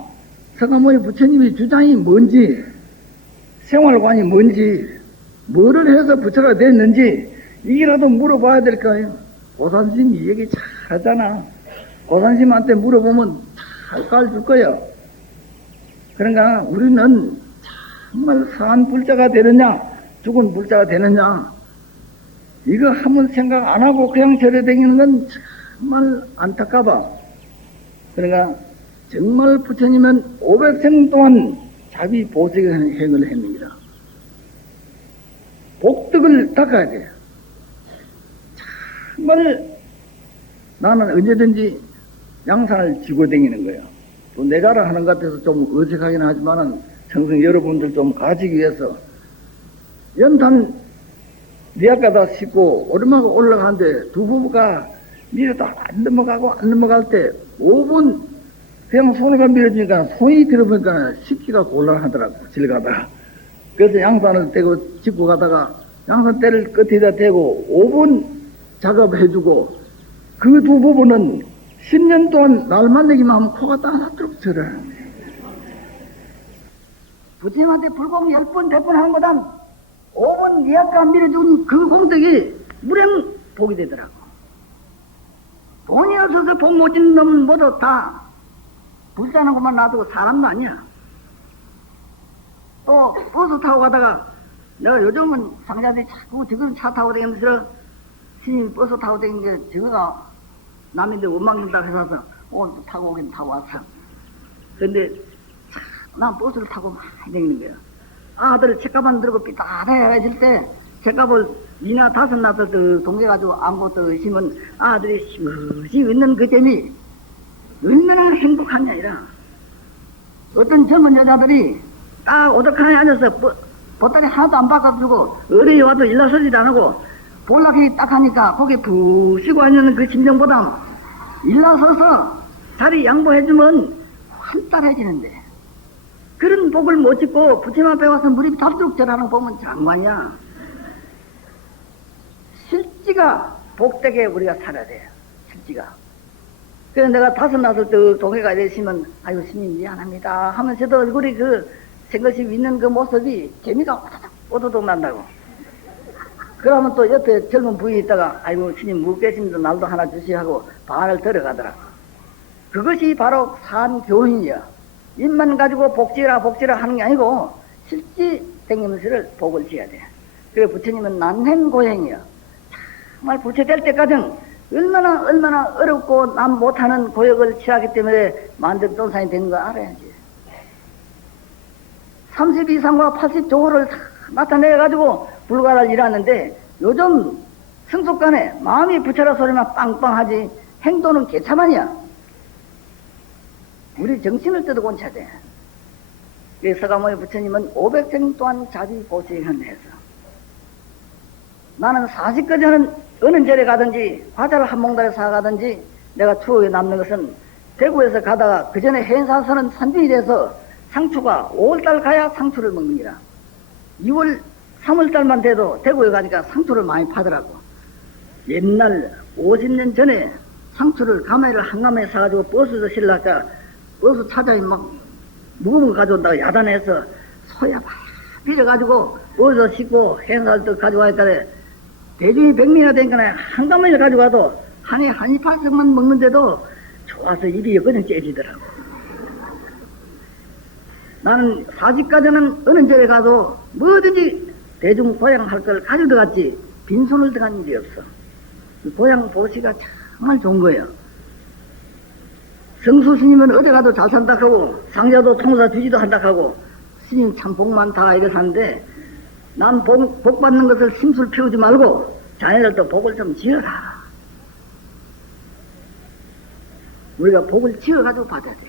서가모니 부처님이 주장이 뭔지 생활관이 뭔지 뭐를 해서 부처가 됐는지 이게라도 물어봐야 될 거예요. 고산스님이 얘기 잘 하잖아. 고산스님한테 물어보면 잘 가르쳐줄 거예요. 그러니까 우리는 정말 사한 불자가 되느냐 죽은 불자가 되느냐? 이거 한번 생각 안 하고 그냥 절에 다니는 건 정말 안타까워. 그러니까 정말 부처님은 500생 동안 자비 보색의 행을 했느니라. 복덕을 닦아야 돼. 정말 나는 언제든지 양산을 쥐고 다니는 거예요. 또 내 자랑하는 것 같아서 좀 어색하긴 하지만은 청승 여러분들 좀 가지기 위해서 연탄 리아가다 싣고 오르막을 올라가는데 두 부부가 밀어도 안 넘어가고 안 넘어갈 때 5분 그냥 손으로 밀어주니까 손이 들어보니까 싣기가 곤란하더라고, 질 가다가. 그래서 양산을 떼고 짚고 가다가 양산대를 끝에다 대고 5분 작업해주고 그 두 부부는 10년 동안 날만 내기만 하면 코가 따뜻하도록 절을. 부처님한테 불공 10번, 100번 하는 거단 5분 리아가 밀어준 그 공덕이 무량 복이 되더라고. 돈이 없어서 복 못 짓는 놈은 모두 다 불자는 것만 놔두고 사람도 아니야. 또 버스 타고 가다가 내가 요즘은 상자들이 자꾸 저거는 차 타고 다니면서 스님 버스 타고 다니는데 저거가 남인데 원망된다고 해서 오늘도 타고 오긴 타고 왔어. 근데 난 버스를 타고 많이 다니는 거야. 아들 책가방 들고 삐딱해질 때 책가방을 니나 다섯 나서 동네가지고 아무것도 있으면 아들이 시무시 있는 그 점이 얼마나 행복하냐 이라. 어떤 젊은 여자들이 딱 오덕하게 앉아서 보따리 하나도 안 바꿔주고 어디 와도 일어서지도 않고 볼락이 딱 하니까 거기 푹 쉬고 앉는 그 심정보다 일어서서 자리 양보해주면 환star해지는데 그런 복을 못 짓고 부처님 앞에 와서 무릎이 닿도록 절하는 거 보면 장관이야. 실지가 복되게 우리가 살아야 돼요. 실지가. 그래서 내가 다섯 나설 때 동해가 되시면 아유 스님 미안합니다 하면서도 얼굴이 그 생것이 있는 그 모습이 재미가 오도독 난다고. 그러면 또 옆에 젊은 부인이 있다가 아이고 스님 못 계십니다 날도 하나 주시 하고 반을 들어가더라고. 그것이 바로 산 교훈이야. 입만 가지고 복지라 하는 게 아니고 실지 댕기면서를 복을 지어야 돼. 그래 부처님은 난행고행이야. 정말 부처 될 때까지는 얼마나 어렵고 남 못하는 고역을 취하기 때문에 만든 동산이 되는 거 알아야지. 30 이상과 80 조호를 나타내가지고 불가를 일하는데 요즘 성속간에 마음이 부처라 소리만 빵빵하지 행동은 개차만이야. 우리 정신을 뜯어곤쳐야 돼. 그래서 서가모니 부처님은 500생 동안 자비 보시한 해서 나는 40까지는 어느 절에 가든지 과자를 한 몽달에 사가든지 내가 추억에 남는 것은 대구에서 가다가 그 전에 해인사선은 산중이 돼서 상추가 5월달 가야 상추를 먹느니라. 2월 3월달만 돼도 대구에 가니까 상추를 많이 파더라고. 옛날 50년 전에 상추를 가마를 한 가마에 사가지고 버스에서 실라니까 버스 차장이 막 무거운 거 가져온다고 야단해서 소야 막 빌어가지고 버스 싣고 해인사를 또 가져와니까 대중이 100명이나 되니까 한 가마를 가져가도 한 2~8석만 먹는데도 좋아서 입이 여기는 째지더라고. 나는 40까지는 어느 절에 가도 뭐든지 대중 보양할 걸 가지고 들어갔지 빈손을 들어간 일이 없어. 보양 보시가 정말 좋은 거예요. 성수 스님은 어디 가도 잘 산다 하고 상자도 통사 주지도 한다 하고 스님 참 복 많다 이래 사는데 난 복 받는 것을 심술 피우지 말고 자네들도 복을 좀 지어라. 우리가 복을 지어가지고 받아야 돼.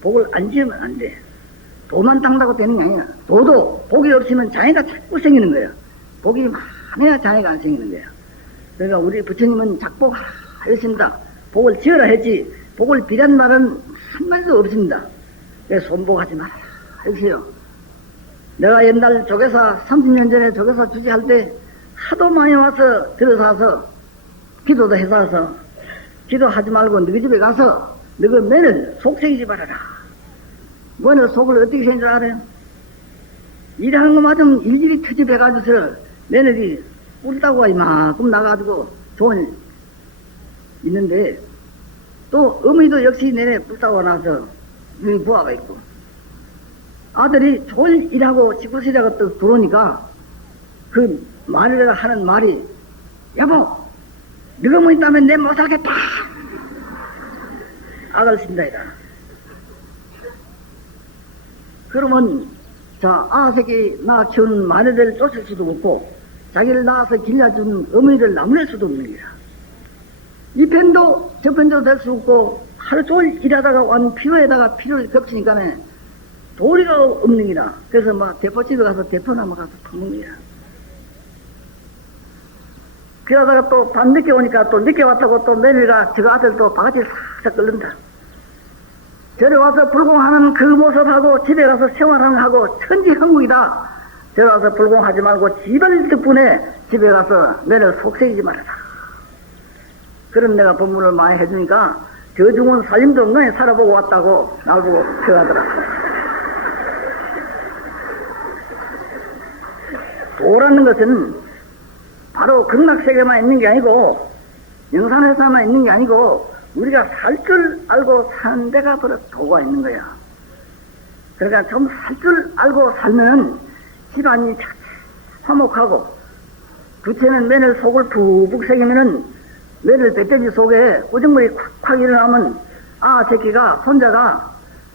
복을 안 지으면 안 돼. 도만 닦는다고 되는 게 아니야. 도도 복이 없으면 장애가 자꾸 생기는 거야. 복이 많아야 장애가 안 생기는 거야. 그러니까 우리 부처님은 작복하였습니다. 복을 지어라 했지 복을 비란 말은 한마디도 없습니다. 그래서 손복하지 마라 했어요. 내가 옛날 조계사 30년 전에 조계사 주지할 때 하도 많이 와서 들어서서 기도도 해서 기도하지 말고 너희 집에 가서 너희 매를 속색이지 말아라. 뭐는 속을 어떻게 생긴 줄 알아요? 일하는 거 맞으면 일일이 터집해가지고서 며느리 꿀다고 이만큼 나가지고 돈 있는데 또 어머니도 역시 내내 꿀다고 나서 여기 부하가 있고 아들이 좋은 일하고 직구실하고 또 들어오니까 그 마누라가 하는 말이, 여보, 너가 뭐 있다면 내 못 살겠다. 악을 쓴다이다. 그러면 자, 아새끼 낳아 키우는 마누라를 쫓을 수도 없고 자기를 낳아서 길러준 어머니를 나무랄 수도 없는 거야. 이 편도 저 편도 될 수 없고 하루 종일 일하다가 완 피로에다가 피로를 겹치니까는 도리가 없는 기라. 그래서 막 대포집에 가서 대포나무 가서 터먹는 거야. 그러다가 또 밤늦게 오니까 또 늦게 왔다고 또 며느리가 저 아들 또 바가지를 싹싹 끓는다. 저리 와서 불공하는 그 모습하고 집에 가서 생활하고 천지한국이다. 저리 와서 불공하지 말고 지발 덕분에 집에 가서 며느리 속색이지 말아라. 그런 내가 법문을 많이 해주니까 저 죽은 살림도 엉덩이 살아보고 왔다고 나보고 표하더라. 도라는 것은 바로 극락세계만 있는 게 아니고 영산회사만 있는 게 아니고 우리가 살 줄 알고 사는 데가 바로 도가 있는 거야. 그러니까 좀 살 줄 알고 살면은 집안이 화목하고 부채는 며느리 속을 푹푹 새기면은 며느리 배터지 속에 우정물이 콱콱 일어나면 아 새끼가 손자가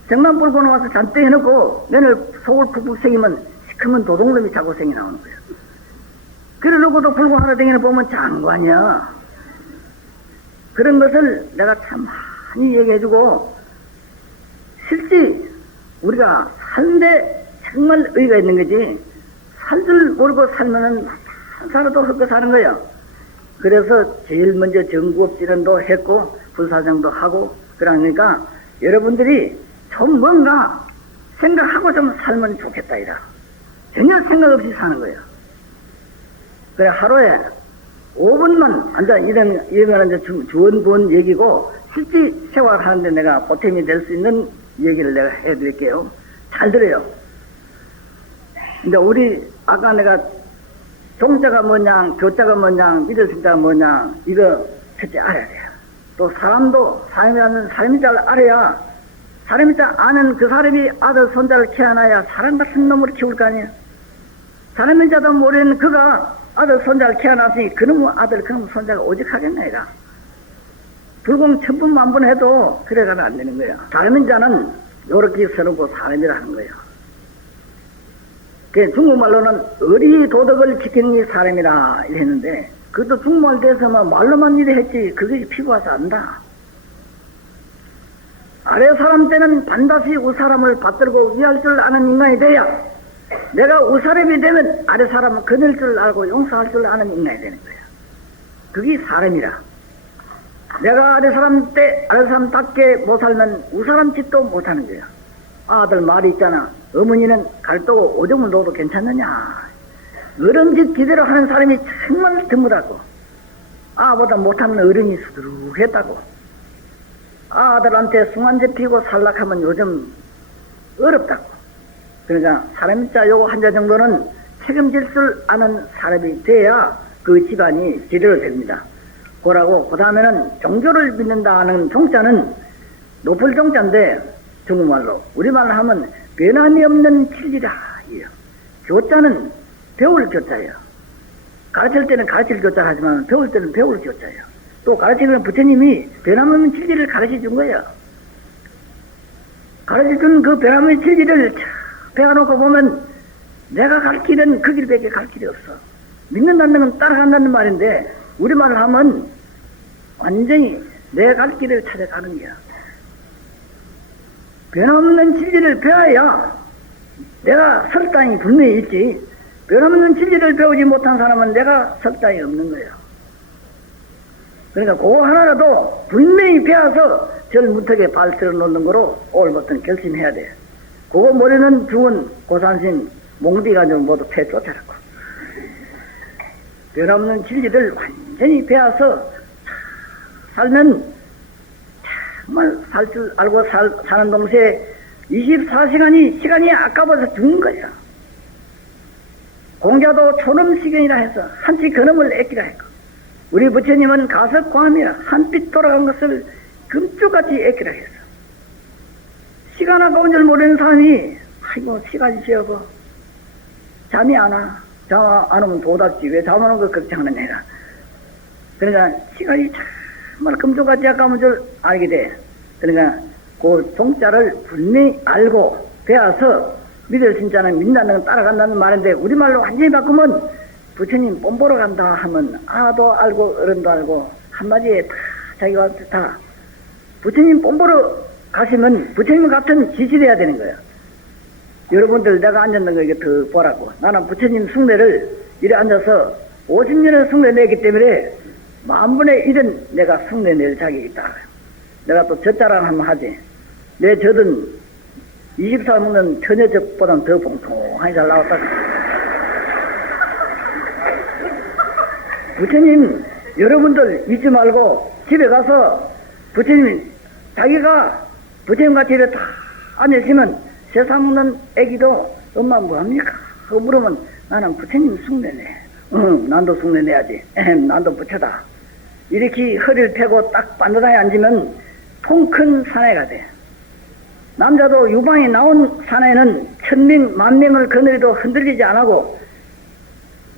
정만 불고 나와서 잔뜩 해놓고 며느리 속을 푹푹 새기면 시커먼 도둑놈이 자고 생이 나오는 거야. 그래놓고도 불고 하나 댕기는 보면 장관이야. 그런 것을 내가 참 많이 얘기해주고 실제 우리가 사는데 정말 의의가 있는 거지 살 줄 모르고 살면은 살아도 헛거 사는 거야. 그래서 제일 먼저 정부업지원도 했고 불사정도 하고 그러니까 여러분들이 좀 뭔가 생각하고 좀 살면 좋겠다 이라. 전혀 생각 없이 사는 거야. 그래 하루에 5분만 앉아 이런 이제 주원본 얘기고 실제 생활하는데 내가 보탬이 될 수 있는 얘기를 내가 해드릴게요. 잘 들어요. 근데 우리 아까 내가 종자가 뭐냐, 교자가 뭐냐, 믿을 성자가 뭐냐 이거 첫째 알아야 돼요. 또 사람도 사람이라는 사람인 줄 알아야 사람인 줄 아는 그 사람이 아들 손자를 키워놔야 사람 같은 놈을 키울 거 아니에요. 사람인 자도 모르는 그가 아들 손자를 키워놨으니 그놈의 아들 그놈의 손자가 오직하겠네 얘가. 불공 천분만분 해도 그래가면 안 되는 거야. 사람인 자는 요렇게 서놓고 사람이라는 거야. 그 중국말로는 의리 도덕을 지키는 게 사람이라 이랬는데 그것도 중국말 돼서만 말로만 이래 했지 그것이 피부와서 안다. 아래 사람 때는 반드시 우사람을 받들고 위할 줄 아는 인간이 돼야 내가 우사람이 되면 아래 사람은 거늘 줄 알고 용서할 줄 아는 인간이 되는 거야. 그게 사람이라. 내가 아래 사람 때 아래 사람답게 못 살면 우사람 짓도 못하는 거야. 아들 말이 있잖아. 어머니는 갈도고 오줌을 넣어도 괜찮느냐. 어른 짓 기대로 하는 사람이 정말 드물다고. 아보다 못하면 어른이 수두룩했다고. 아들한테 숭안제 피고 살락하면 요즘 어렵다고. 그러니까 사람이 자 요거 한 자 정도는 책임질 줄 아는 사람이 돼야 그 집안이 제대로 됩니다. 그러고 그 다음에는 종교를 믿는다는 종자는 높을 종자인데 중국말로 우리말로 하면 변함이 없는 진리라. 교자는 배울 교자예요. 가르칠 때는 가르칠 교자를 하지만 배울 때는 배울 교자예요. 또 가르치는 부처님이 변함없는 진리를 가르쳐 준 거예요. 가르쳐 준 그 변함없는 진리를 배워놓고 보면 내가 가르치는 그 길밖에 갈 길이 없어. 믿는다는 건 따라간다는 말인데 우리말을 하면 완전히 내 갈 길을 찾아가는 거야. 변함없는 진리를 배워야 내가 설당이 분명히 있지. 변함없는 진리를 배우지 못한 사람은 내가 설당이 없는 거야. 그러니까 그거 하나라도 분명히 배워서 절무턱에 발 들어 놓는 거로 오늘부터는 결심해야 돼. 그거 모르는 죽은 고산신 몽디 가지고 모두 패 쫓아라고. 변함없는 진리를 완전히 배워서 살면 정말 살 줄 알고 사는 동시에 24시간이 시간이 아까워서 죽는 거야. 공자도 초놈시경이라 해서 한치 근엄을 애끼라 했고 우리 부처님은 가석광이라 한빛 돌아간 것을 금쪽같이 애끼라 했어. 시간 아까운 줄 모르는 사람이 아이고 시간이 지어고 잠이 안 와. 잠 안 오면 도닥지 왜 잠 오는 거 걱정하느냐 이라. 그러니까 시간이 정말 금쪽같이 아까운 줄 알게 돼. 그러니까 그 종자를 분명히 알고 배워서 믿을 신자는 믿는다는 건 따라간다는 말인데 우리말로 완전히 바꾸면 부처님 뽐보러 간다 하면 아도 알고 어른도 알고 한마디에 다 자기가 다 부처님 뽐보러 가시면 부처님 같은 지시를 해야 되는 거예요. 여러분들 내가 앉았는 거 이게 더 보라고. 나는 부처님 숭례를 이래 앉아서 50년을 숭례 내기 때문에 만분의 1은 내가 숭례 낼 자격이 있다. 내가 또 젖자랑 한번 하지. 내 젖은 20살 먹는 처녀젖보다는 더 봉통하게 잘 나왔다. 부처님 여러분들 잊지 말고 집에 가서 부처님 자기가 부처님같이 이래 다 앉으시면 세상 먹는 애기도 엄마 뭐합니까? 하고 물으면 나는 부처님 숭례네. 응, 난도 숭례 내야지. 난도 부처다. 이렇게 허리를 펴고 딱 반듯하게 앉으면 통 큰 사내가 돼. 남자도 유방이 나온 사내는 1000명, 10,000명을 거느리도 흔들리지 않고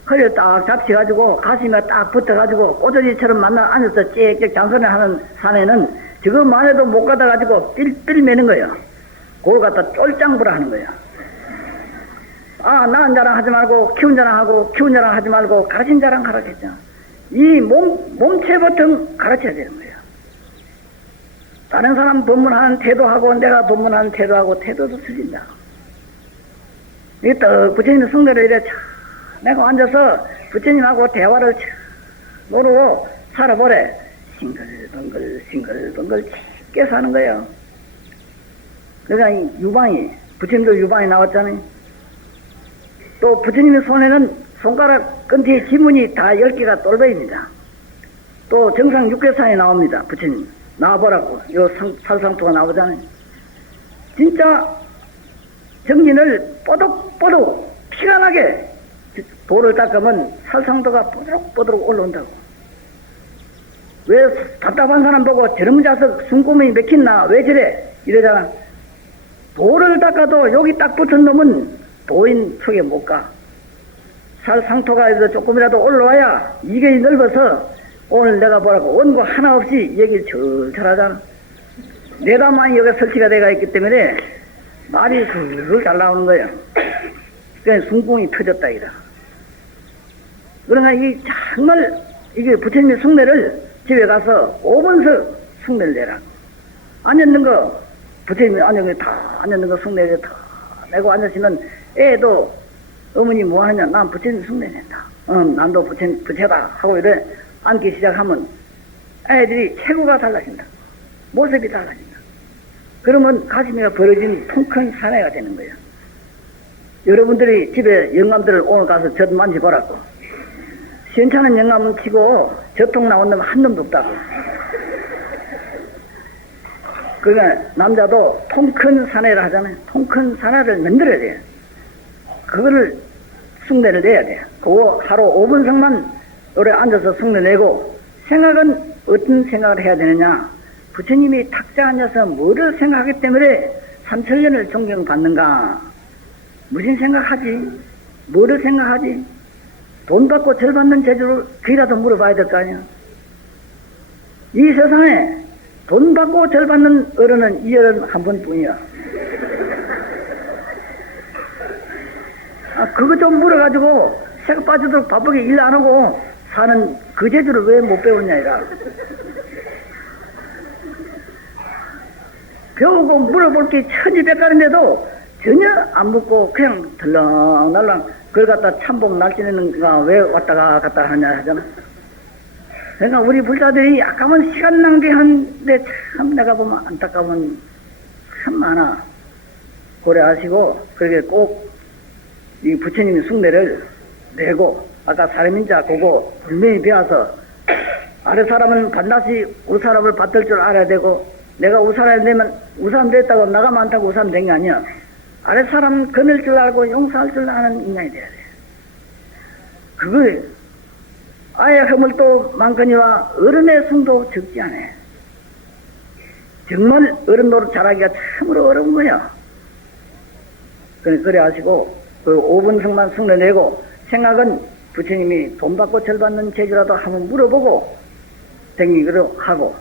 허리를 딱 잡혀가지고 가슴에 딱 붙어가지고 꼬저리처럼 만나 앉아서 짹짹 장선을 하는 사내는 저것만 해도 못 가다가지고 삘삘 매는 거예요. 그걸 갖다 쫄짱부라 하는 거예요. 아, 낳은 자랑 하지 말고 키운 자랑 하고 키운 자랑 하지 말고 가르친 자랑 가르쳤죠. 이 몸체부터 가르쳐야 되는 거예요. 다른 사람 법문하는 태도하고 내가 법문하는 태도하고 태도도 틀린다. 이게 또 부처님의 숭례를 이래 내가 앉아서 부처님하고 대화를 모르고 살아보래. 싱글벙글 싱글벙글 쉽게 사는 거예요. 그러니까 이 유방이 부처님도 유방이 나왔잖아요. 또 부처님의 손에는 손가락 끈뒤에 지문이 다 10개가 똘배입니다. 또 정상 6개산이 나옵니다. 부처님 나와보라고. 요 살상토가 나오잖아요. 진짜 정진을 뽀득뽀득 피가 나게 돌을 닦으면 살상토가 뽀드록뽀드록 올라온다고. 왜 답답한 사람 보고 저런 자석 숨구멍이 맥힌나 왜 저래 이러잖아. 돌을 닦아도 여기 딱 붙은 놈은 도인 속에 못 가. 살상토가 조금이라도 올라와야 이게 넓어서 오늘 내가 뭐라고 원고 하나 없이 얘기를 절절 하잖아. 내가만 여기 설치가 돼가 있기 때문에 말이 슬슬 잘 나오는 거예요. 그냥 숨구멍이 터졌다 이다. 그러니까 이 정말 이게 부처님의 숭례를 집에 가서 5번서 숭례를 내라. 앉았는 거 부처님이 앉은 거 다 앉았는 거 숭례를 다 내고 앉으시면 애도 어머니 뭐 하느냐 난 부처님 숭례 낸다. 난도 부처다 하고 이래 앉기 시작하면 애들이 체구가 달라진다. 모습이 달라진다. 그러면 가슴이가 벌어진 통큰 사내가 되는 거예요. 여러분들이 집에 영감들을 오늘 가서 젖 만져보라고. 시원찮은 영감은 치고 젖통 나온 놈 한 놈도 없다고. 그러니까 남자도 통 큰 사내를 하잖아요. 통 큰 사내를 만들어야 돼요. 그거를 숭례를 내야 돼요. 그거 하루 5분석만 오래 앉아서 숭례 내고 생각은 어떤 생각을 해야 되느냐. 부처님이 탁자 앉아서 뭐를 생각하기 때문에 3000년을 존경받는가. 무슨 생각하지? 뭐를 생각하지? 돈 받고 절 받는 재주를 그이라도 물어봐야 될 거 아니야. 이 세상에 돈 받고 절 받는 어른은 이 어른 한 번뿐이야. 그거 좀 물어가지고 색 빠지도록 바쁘게 일 안 하고 사는 그 재주를 왜 못 배웠냐 이라. 배우고 물어볼 게 천지백갈인데도 전혀 안 묻고 그냥 덜렁달렁 그걸 갖다 참복 날뛰는가 왜 왔다가 갔다 하냐 하잖아. 그러니까 우리 불자들이 아까운 시간 낭비하는데 참 내가 보면 안타까운 참 많아. 고려하시고 그렇게 꼭 이 부처님의 숭례를 내고 아까 사람인자 그거 분명히 배워서 아래 사람은 반드시 우 사람을 받들 줄 알아야 되고 내가 우 사람이 되면 우 사람 됐다고 나가 많다고 우 사람 된 게 아니야. 아래 사람 거늘 줄 알고 용서할 줄 아는 인간이 돼야 돼. 그걸 아예 허물도 많거니와 어른의 승도 적지 않아. 정말 어른 노릇 잘하기가 참으로 어려운 거야. 그래 하시고 그 5분석만 숭례 내고 생각은 부처님이 돈 받고 절 받는 재주라도 한번 물어보고 댕기기로 하고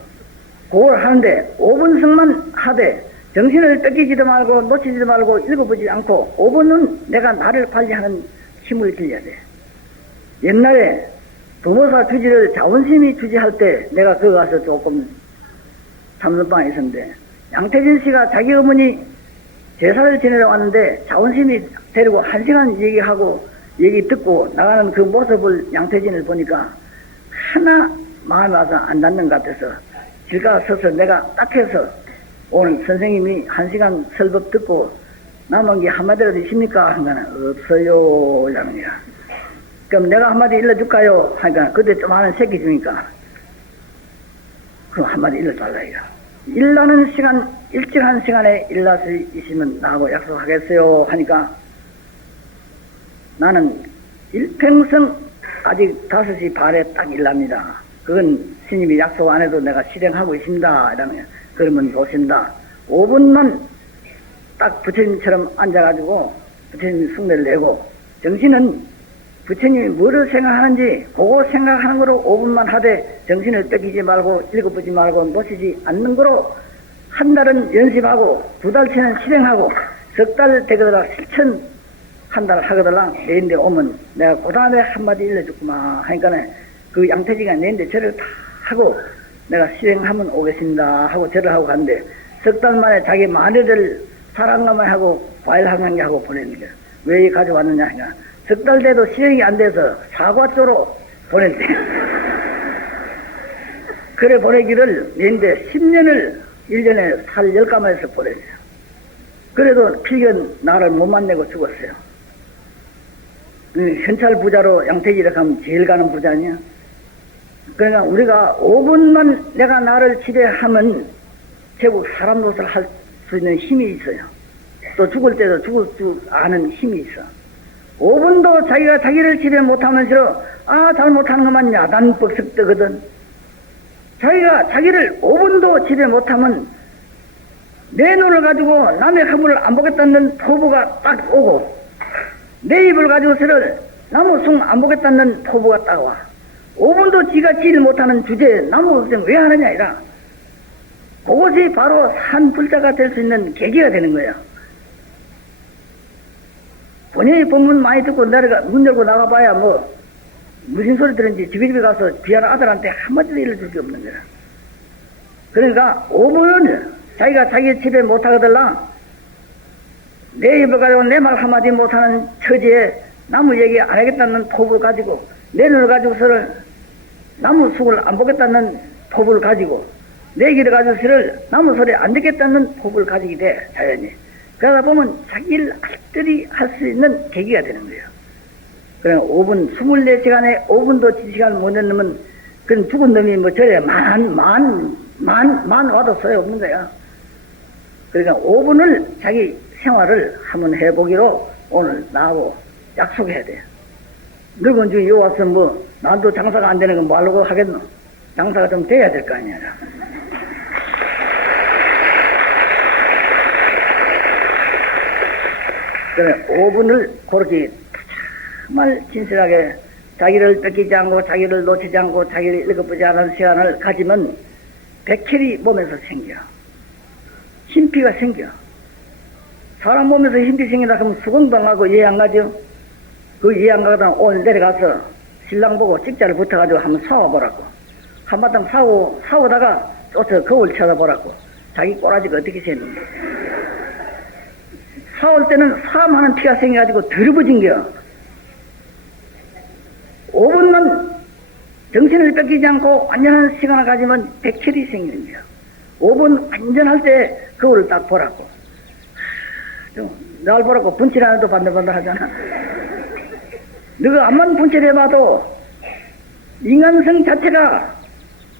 그걸 하는데 5분석만 하되 정신을 뺏기지도 말고 놓치지도 말고 읽어보지 않고 5분은 내가 나를 관리하는 힘을 길러야 돼. 옛날에 부모사 주지를 자원심이 주지할 때 내가 거기 가서 조금 참선방에 있었는데 양태진 씨가 자기 어머니 제사를 지내러 왔는데 자원심이 데리고 1시간 얘기하고 얘기 듣고 나가는 그 모습을 양태진을 보니까 하나 마음에 와서 안 닿는 것 같아서 길가 서서 내가 딱 해서 오늘 선생님이 1시간 설법 듣고 남은 게 한마디라도 있습니까? 한 거는 없어요. 이러면이야. 그럼 내가 한마디 일러줄까요? 하니까 그때 좀 하는 새끼 주니까 그럼 한마디 일러달라 이거. 일하는 시간 일찍한 시간에 일날 수 있으면 나하고 약속하겠어요 하니까 나는 일평생 아직 5시 반에 딱 일납니다. 그건 스님이 약속 안 해도 내가 실행하고 있습니다. 이러면 그러면 좋습니다. 5분만 딱 부처님처럼 앉아가지고 부처님 숭배를 내고 정신은 부처님이 뭐를 생각하는지 그거 생각하는 거로 5분만 하되 정신을 뺏기지 말고 읽어보지 말고 놓치지 않는 거로 한 달은 연습하고 2달치는 실행하고 6달 되거라 실천 한 달 하거들랑 내인데 오면 내가 그 다음에 한마디 일러줬구만 하니까 그 양태지가 내인데 절을 다 하고 내가 실행하면 오겠습니다 하고 절을 하고 갔는데 6달 만에 자기 마늘을 사랑가만 하고 과일 한 상개 하고 보냈는데 왜 가져왔느냐 하니까 6달 돼도 실행이 안 돼서 사과 쪽으로 보냈대. 그래 보내기를 내인데 10년을 1년에 살 10가마에서 보냈어요. 그래도 필견 나를 못 만나고 죽었어요. 현찰 부자로 양태기를 가면 제일 가는 부자 아니야? 그러니까 우리가 5분만 내가 나를 지배하면 결국 사람 노릇을 할 수 있는 힘이 있어요. 또 죽을 때도 죽을 줄 아는 힘이 있어. 5분도 자기가 자기를 지배 못하면서 잘못하는 것만 야단 뻑석 뜨거든. 자기가 자기를 5분도 지배 못하면 내 눈을 가지고 남의 허물을 안 보겠다는 포부가 딱 오고 내 입을 가지고서를 나무 숭 안 보겠다는 포부가 딱 와. 5분도 지가 지를 못하는 주제에 나무 숭 왜 하느냐 이라. 그것이 바로 산불자가 될 수 있는 계기가 되는 거야. 본인이 법문 많이 듣고 내가 문 열고 나가봐야 뭐 무슨 소리 들은지 집에 가서 귀한 아들한테 한마디도 일러줄 게 없는 거야. 그러니까 5분은 자기가 자기 집에 못하거들랑 내 입을 가지고 내 말 한마디 못하는 처지에 나무 얘기 안 하겠다는 포부를 가지고 내 눈을 가지고서는 나무 숲을 안 보겠다는 포부를 가지고 내 길을 가지고서는 나무 소리 안 듣겠다는 포부를 가지게 돼 자연히. 그러다 보면 자기를 알뜰히 할 수 있는 계기가 되는 거예요. 그럼 5분 24시간에 5분도 지시간 못 내놓으면 그건 죽은 놈이 뭐 저래 만 와도 소용없는 거야. 그러니까 5분을 자기 생활을 한번 해보기로 오늘 나하고 약속해야 돼. 늙은 중에 요 와서 뭐 나도 장사가 안 되는 건 뭐 하려고 하겠노? 장사가 좀 돼야 될 거 아니야. 그래 5분을 그렇게 정말 진실하게 자기를 뺏기지 않고 자기를 놓치지 않고 자기를 읽어보지 않은 시간을 가지면 백혈이 몸에서 생겨. 힘피가 생겨. 사람 몸에서 힘피 생긴다 그러면 수공방하고 이해 안 가죠? 그 이해 안 가다 오늘 내려가서 신랑 보고 찍자를 붙어가지고 한번 사와보라고. 한바탕 사오다가 쫓아 거울 쳐다보라고. 자기 꼬라지가 어떻게 생겼는데. 사올 때는 사람하는 피가 생겨가지고 더러워진겨. 5분만 정신을 뺏기지 않고 안전한 시간을 가지면 백혈이 생기는 거야. 5분 안전할 때 거울을 딱 보라고. 날 보라고 분칠 안 해도 반들반들 하잖아. 너가 암만 분칠해봐도 인간성 자체가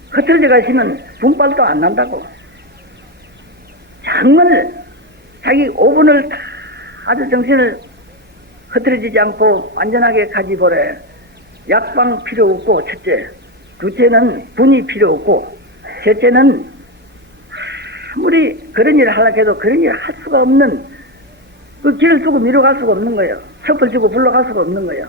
흐트러져가 있으면 분발도 안 난다고. 정말 자기 5분을 다 아주 정신을 흐트러지지 않고 안전하게 가지보래. 약방 필요 없고 첫째, 둘째는 분이 필요 없고 셋째는 아무리 그런 일을 하려고 해도 그런 일을 할 수가 없는 그 길을 주고 미뤄갈 수가 없는 거예요. 첩을 주고 불러갈 수가 없는 거예요.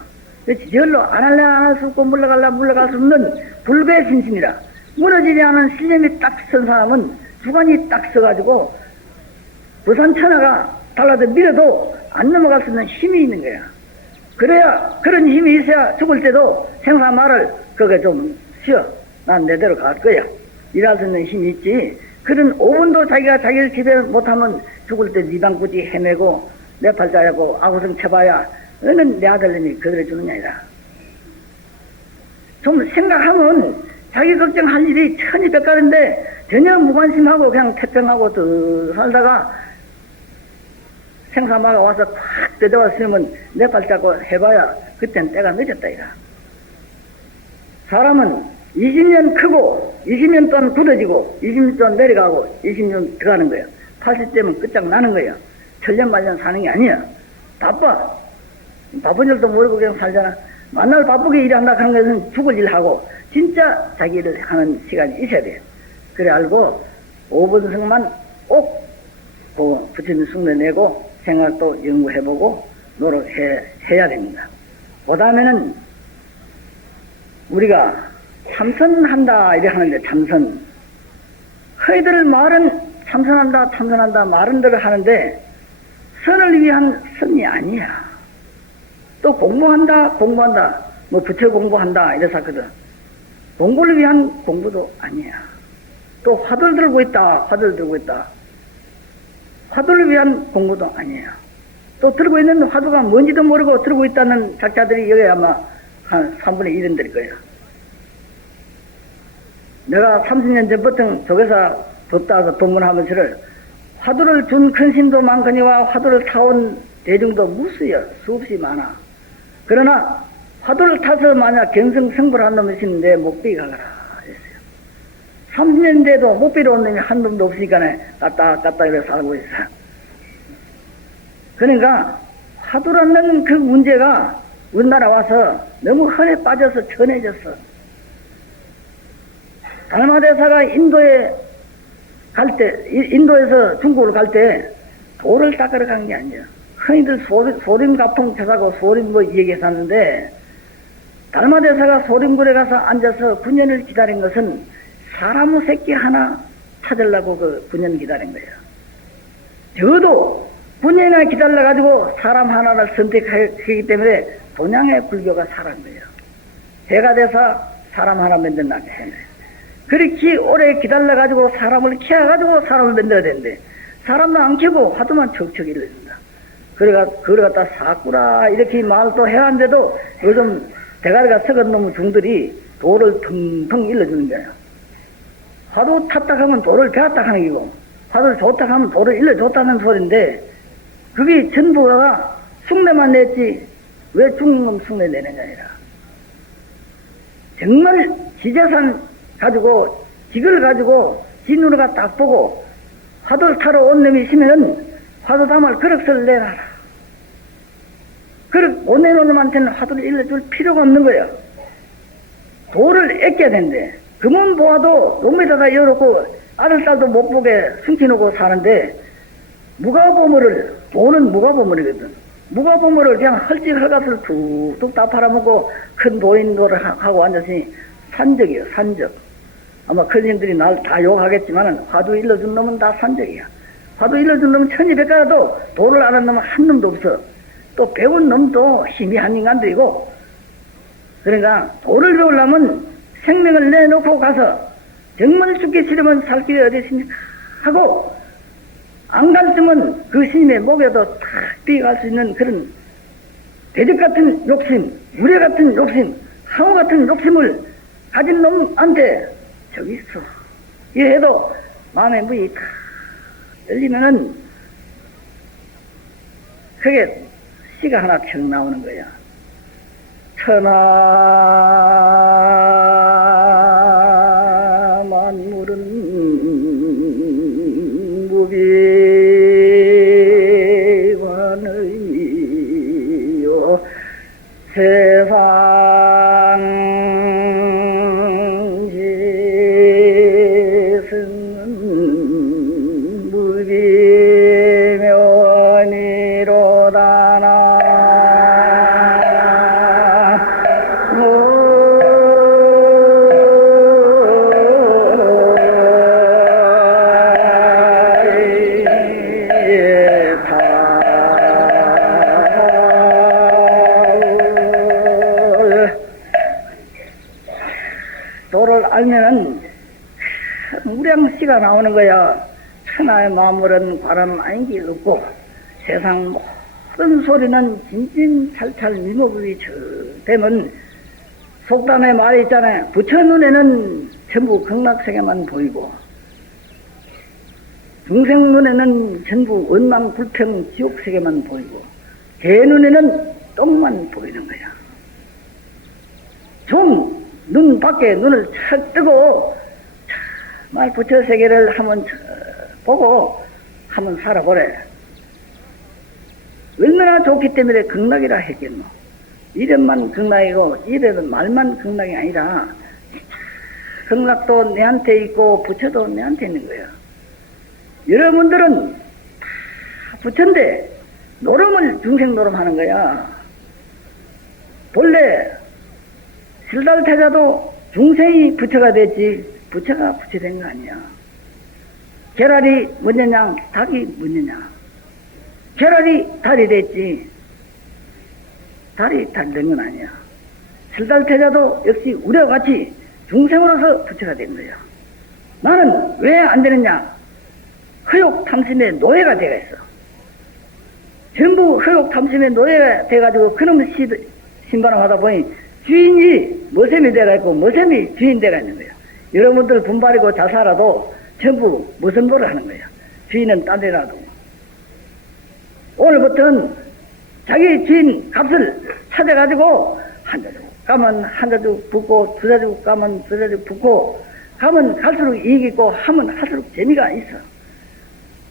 절로 안 할래 안 할 수 없고 물러갈래 물러갈 수 없는 불교의 신심이라. 무너지지 않은 신념이 딱 선 사람은 주관이 딱 서가지고 부산 천하가 달라도 밀어도 안 넘어갈 수 있는 힘이 있는 거야. 그래야 그런 힘이 있어야 죽을 때도 생사 말을 그게 좀 쉬어. 난 내대로 갈 거야. 일할 수 있는 힘이 있지. 그런 5분도 자기가 자기를 지배 못하면 죽을 때 니방꾸지 헤매고 내 팔자야고 아구성 쳐봐야 너는 내 아들님이 그대로 주느냐 이라. 좀 생각하면 자기 걱정할 일이 천이백가인데 전혀 무관심하고 그냥 태평하고 더 살다가 생사마가 와서 콱 뜯어왔으면 내 발자고 해봐야 그땐 때가 늦었다 이라. 사람은 20년 크고 20년 동안 굳어지고 20년 동안 내려가고 20년 들어가는 거야. 80대면 끝장나는 거야. 천년 만년 사는 게 아니야. 바빠. 바쁜 줄도 모르고 그냥 살잖아. 만날 바쁘게 일한다 하는 것은 죽을 일하고 진짜 자기 일을 하는 시간이 있어야 돼. 그래 알고 5분석만 꼭 부처님 숭례 내고 생각도 연구해보고 노력해야 됩니다. 그 다음에는 우리가 참선한다 이래 하는데 참선 허이들 말은 참선한다 참선한다 말은 대로 하는데 선을 위한 선이 아니야. 또 공부한다 뭐 부처 공부한다 이래서 하거든. 공부를 위한 공부도 아니야. 또 화두를 들고 있다 화두를 위한 공부도 아니에요. 또 들고 있는 화두가 뭔지도 모르고 들고 있다는 작자들이 여기 아마 한 3분의 1은 될 거예요. 내가 30년 전부터 조계사 법다서 법문하면서를 화두를 준 큰 신도 많거니와 화두를 타온 대중도 무수여 수없이 많아. 그러나 화두를 타서 만약 경성성불 한 놈이 있는데 목베이 가거라 했어요. 30년 돼도 목베이로 온 놈이 한 놈도 없으니까 갔다 이래 살고 있어. 그러니까 화두라는 그 문제가 우리나라 와서 너무 흔해 빠져서 전해졌어. 달마대사가 인도에 갈 때, 인도에서 중국을 갈 때 돌을 닦으러 간 게 아니야. 흔히들 소림가풍 태사고 소림 뭐 얘기해서 하는데 달마대사가 소림굴에 가서 앉아서 9년을 기다린 것은 사람 새끼 하나 찾으려고 그 9년 기다린 거예요. 저도 9년이나 기다려가지고 사람 하나를 선택하기 때문에 동양의 불교가 살은 거예요. 해가 돼서 사람 하나 만들나게 해. 그렇게 오래 기다려가지고 사람을 키워가지고 사람을 만들어야 되는데 사람도 안 키우고 화두만 척척 일러준다. 그래 갖다 사꾸라 이렇게 말도 해왔는데도 요즘 대가리가 썩은 놈 중들이 돌을 텅텅 일러주는 거예요. 화두 탔다 하면 돌을 배웠다 하는 거고 화두를 좋다 하면 돌을 일러줬다는 소리인데 그게 전부가 숭례만 냈지 왜 중놈 숭례 내느냐 아니라 정말 지재산 가지고 직을 가지고 진우가 딱 보고 화두를 타러 온 놈이 있으면은 화두 담을 그릇을 내놔라. 그릇 못 내놓은 놈한테는 화두를 일러줄 필요가 없는 거예요. 돌을 애껴야 된대. 금은 보아도 놈에다가 열어놓고 아들 딸도 못 보게 숨겨놓고 사는데 무가보물을 돈은 무가보물이거든. 무가보물을 그냥 헐찍헐갓을 툭툭 다 팔아먹고 큰 도인도를 하고 앉았으니 산적이에요. 산적. 아마 큰님들이 날 다 욕하겠지만은 화두 일러준 놈은 다 산적이야. 화두 일러준 놈은 천지백가라도 도를 아는 놈은 한 놈도 없어. 또 배운 놈도 희미한 인간들이고 그러니까 도를 배우려면 생명을 내놓고 가서 정말 죽기 싫으면 살 길이 어디 있습니까 하고 안 갔으면 그 스님의 목에도 탁 뛰어갈 수 있는 그런 대적 같은 욕심, 우레 같은 욕심, 항우 같은 욕심을 가진 놈한테 저기 있어 이래도 마음의 문이 탁 열리면은 그게 시가 하나 쭉 나오는 거야. 천하 만물은 무비관의미요 세상 지승은 무비면이로다나 도를 알면은 무량씨가 나오는 거야. 천하의 마물은 바람 아닌 없고 세상 모든 소리는 진진찰찰 미모부이 되면 속담의 말이 있잖아요. 부처 눈에는 전부 극락세계만 보이고 중생 눈에는 전부 원망 불평 지옥세계만 보이고 개 눈에는 똥만 보이는 거야. 좀 눈 밖에 눈을 척 뜨고 말 부처 세계를 한번 보고 한번 살아보래. 얼마나 좋기 때문에 극락이라 했겠노. 이름만 극락이고 이래도 말만 극락이 아니라 극락도 내한테 있고 부처도 내한테 있는 거야. 여러분들은 부처인데 노름을 중생 노름하는 거야. 본래 실달태자도 중생이 부처가 됐지 부처가 부처 된 거 아니야. 계란이 뭐냐냐 닭이 뭐냐냐. 계란이 달이 됐지 달이 달 된 건 아니야. 실달태자도 역시 우리와 같이 중생으로서 부처가 된 거야. 나는 왜 안 되느냐. 허욕 탐심의 노예가 되어 있어. 전부 허욕 탐심의 노예가 돼가지고 그놈의 신바람 하다 보니 주인이 머셈이 돼가 있고 머셈이 주인 돼가 있는 거야. 여러분들 분발이고 잘 살아도 전부 머슴노를 하는 거야. 주인은 딴 데 놔두고. 오늘부터는 자기 주인 값을 찾아가지고 한 자 주고 가면 한 자 주고 붙고 두 자 주고 가면 두 자 주고 붙고 가면 갈수록 이익이 있고 하면 할수록 재미가 있어.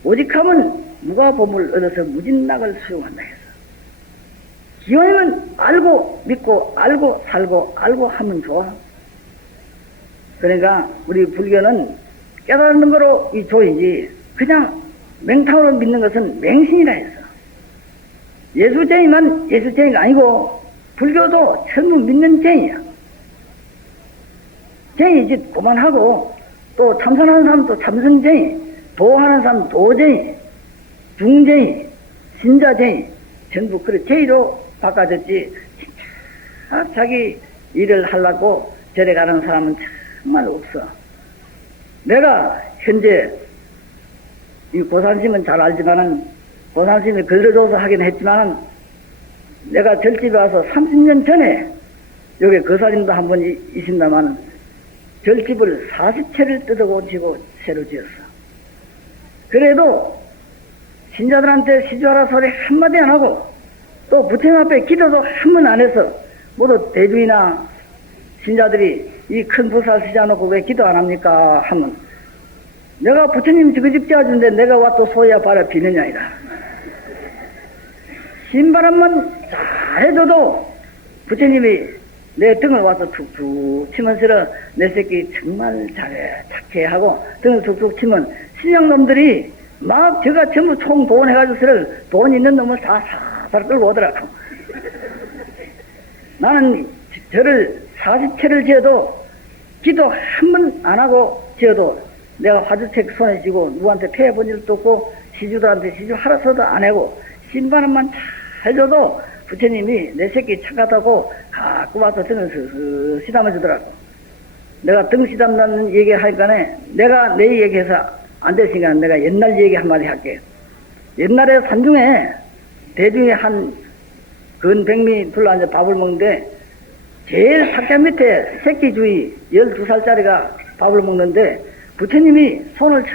오직 하면 무가보물 얻어서 무진락을 수용한다 해서 기왕이면 알고 믿고 알고 살고 알고 하면 좋아. 그러니까 우리 불교는 깨달는 거로 이 조이지 그냥 맹탕으로 믿는 것은 맹신이라 해서 예수쟁이만 예수쟁이가 아니고 불교도 전부 믿는 쟁이야. 쟁이지 그만하고 또 참선하는 사람 또 참선쟁이 도하는 사람 도쟁이 중쟁이 신자쟁이 전부 그래 쟁이로 바꿔졌지. 자기 일을 하려고 절에 가는 사람은 정말 없어. 내가 현재 이 고산심은 잘 알지만은 고산심이 걸러줘서 하긴 했지만은 내가 절집에 와서 30년 전에 여기 거사님도 한 번 있습니다만은 절집을 40채를 뜯어고치고 새로 지었어. 그래도 신자들한테 시주하라 소리 한마디 안 하고 또 부처님 앞에 기도도 한 번 안 해서 모두 대주이나 신자들이 이 큰 부살 시자놓고 왜 기도 안 합니까 하면 내가 부처님 그 집 지어주는데 내가 와 또 소야 바라 비느냐 이라. 신바람만 잘해줘도 부처님이 내 등을 와서 툭툭 치면서 내 새끼 정말 잘해 착해 하고 등을 툭툭 치면 신양놈들이 막 제가 전부 총 동원해가지고 돈 있는 놈을 다 사살 끌고 오더라고. 나는 저를 40채를 지어도 기도 한 번 안 하고 지어도 내가 화주책 손에 쥐고 누구한테 패해본 일도 없고 시주들한테 시주 하라서도 안 하고 신바람만 잘 줘도 부처님이 내 새끼 착하다고 갖고 와서 등을 스스 시담해주더라고. 내가 등 시담는 얘기 하니까네 내가 내 얘기해서 안 됐으니까 내가 옛날 얘기 한마디 할게. 옛날에 산중에 대중에 한 근백미 둘러앉아 밥을 먹는데 제일 삭자 밑에 새끼 주위 12살짜리가 밥을 먹는데 부처님이 손을 촥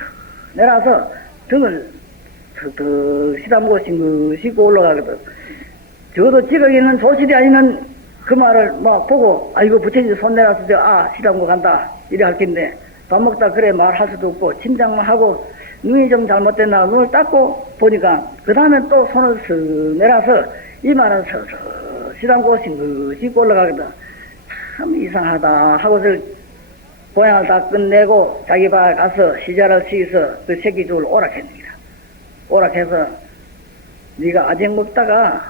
내놔서 등을 턱턱 시담고 싱긋 올라가거든. 저도 찌꺼기 있는 조실이 아니면 그 말을 막 보고 아이고 부처님 손 내놔서 시담고 간다 이래 할 텐데 밥 먹다 그래 말할 수도 없고 침장만 하고 눈이 좀 잘못됐나 눈을 닦고 보니까 그 다음에 또 손을 쓱 내놔서 이마는 서서 시담고 싱긋 올라가거든. 참 이상하다 하고서 고향을 다 끝내고 자기 방 가서 시자를 시켜서 그 새끼 죽을 오락했습니다. 오락해서 네가 아직 먹다가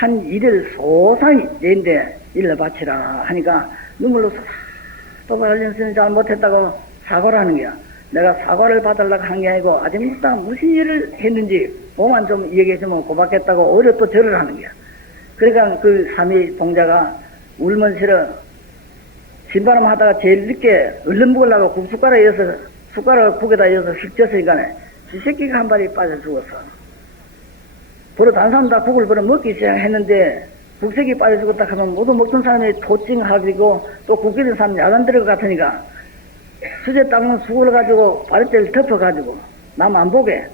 한 일을 소상히 내인데 일을 바치라 하니까 눈물로 또 흘리면서 잘못했다고 사과를 하는 거야. 내가 사과를 받으려고 한 게 아니고 아직 먹다가 무슨 일을 했는지 뭐만 좀 얘기해주면 고맙겠다고 오히려 또 절을 하는 거야. 그러니까 그 삼위 동자가 울면서 신바람 하다가 제일 늦게 얼른 먹으려고 국숟가락에 이어서 숟가락을 국에다 이어서 휙 쪘으니까 쥐새끼가 한 발이 빠져 죽었어. 버릇 다른 사람 다 국을 버릇 먹기 시작했는데 국새끼 빠져 죽었다 하면 모두 먹던 사람이 도찡하고 또 국에 있는 사람 야단 들어가 같으니까 수제 닦는 수건을 가지고 바리대를 덮어가지고 남 안 보게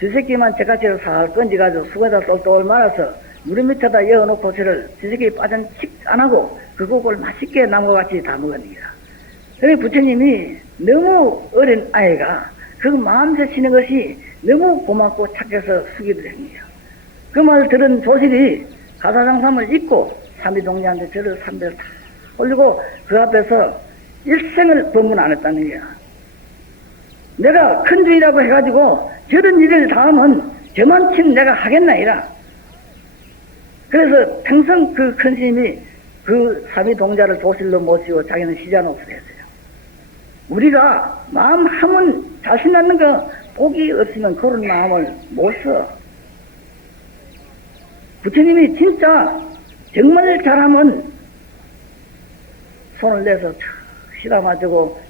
쥐새끼만 제가치를 살 건지가지고 수건에다 똘똘 말아서 물 밑에다 여어놓고 저를 쥐새끼 빠진 칙 안 하고 그 국을 맛있게 남과 같이 다 먹으니까. 그래 부처님이 너무 어린 아이가 그 마음새 치는 것이 너무 고맙고 착해서 숙이도 됩니다. 그 말 들은 조실이 가사장삼을 잊고 삼위동자한테 저를 삼배를 다 올리고 그 앞에서 일생을 법문 안 했다는 거야. 내가 큰 주이라고 해가지고 저런 일을 다 하면 저만 친 내가 하겠나이라. 그래서 평생 그 큰 스님이 그 삼위동자를 조실로 모시고 자기는 시자노릇을 했어요. 우리가 마음 하면 자신 갖는 거 복이 없으면 그런 마음을 못 써. 부처님이 진짜 정말 잘하면 손을 내서 시다마주고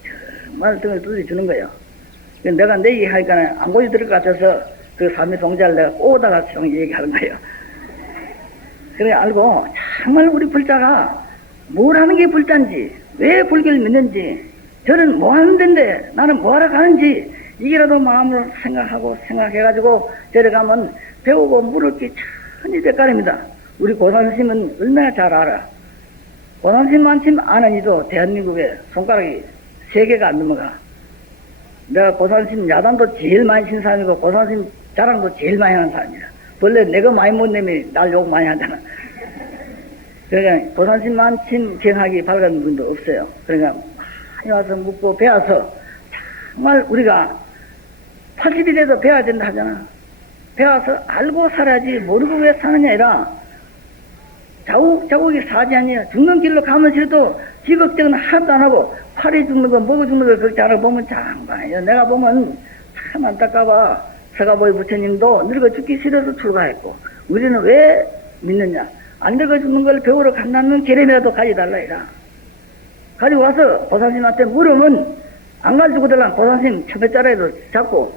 정말 등을 두드려주는 거예요. 내가 내 얘기하니까 안 고지 들을 것 같아서 그 삼위동자를 내가 꼬다가 좀 얘기하는 거예요. 그래 알고 정말 우리 불자가 뭘 하는 게 불자인지 왜 불교를 믿는지 저는 뭐 하는 데인데 나는 뭐 하러 가는지 이게라도 마음으로 생각해가지고 저래 가면 배우고 물을 게 천지 대가입니다. 우리 고산스님은 얼마나 잘 알아. 고산스님만큼 아는 이도 대한민국에 손가락이 3개가 안 넘어가. 내가 고산스님 야단도 제일 많이 친 사람이고 고산스님 자랑도 제일 많이 하는 사람이야. 원래 내가 많이 못 내면 날 욕 많이 하잖아. 그러니까 고산스님만큼 경학이 밝은 분도 없어요. 그러니까 많이 와서 묻고 배워서 정말 우리가 80이 돼도 배워야 된다 하잖아. 배워서 알고 살아야지 모르고 왜 사느냐 아니라 자국이 사지 아니야. 죽는 길로 가면서도 지극정은 하나도 안 하고 팔이 죽는 거 먹어 죽는 걸 그렇게 안 하고 보면 장관이야. 내가 보면 참 안타까워. 서가보이 부처님도 늙어 죽기 싫어서 출가했고 우리는 왜 믿느냐. 안 늙어 죽는 걸 배우러 간다면 계рем이라도 가져달라 이라. 가지고 와서 보살님한테 물으면 안 가지고 들라면 보살님 처배자라도 잡고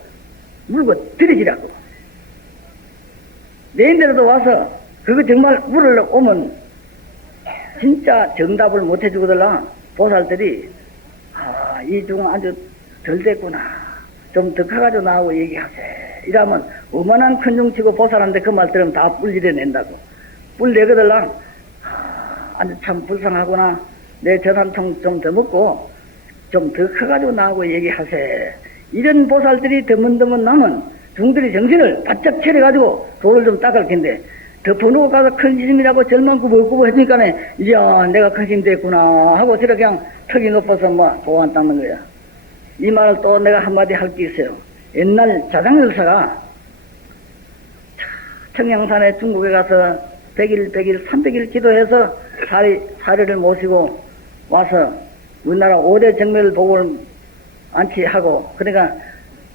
물고 들이지라고. 내인데라도 와서 그거 정말 물으러 오면 진짜 정답을 못 해주거들라. 보살들이 이 중 아주 덜 됐구나. 좀 더 커가지고 나하고 얘기하세. 이러면 어마한 큰 중치고 보살한테 그 말 들으면 다 뿔리려 낸다고. 뿔 내거들라. 아주 참 불쌍하구나. 내 저산통 좀 더 먹고 좀 더 커가지고 나하고 얘기하세. 이런 보살들이 드문드문 나면 중들이 정신을 바짝 차려가지고 돌을 좀 닦을 텐데 덮어놓고 가서 큰 스님이라고 절만 구부구부 해주니까 이야 내가 큰 스님 됐구나 하고 저렇게 그냥 턱이 높아서 뭐 도안 닦는 거야. 이 말을 또 내가 한마디 할 게 있어요. 옛날 자장열사가 청양산에 중국에 가서 100일, 300일 기도해서 사례를 모시고 와서 우리나라 5대 정멸 복을 안치하고 그러니까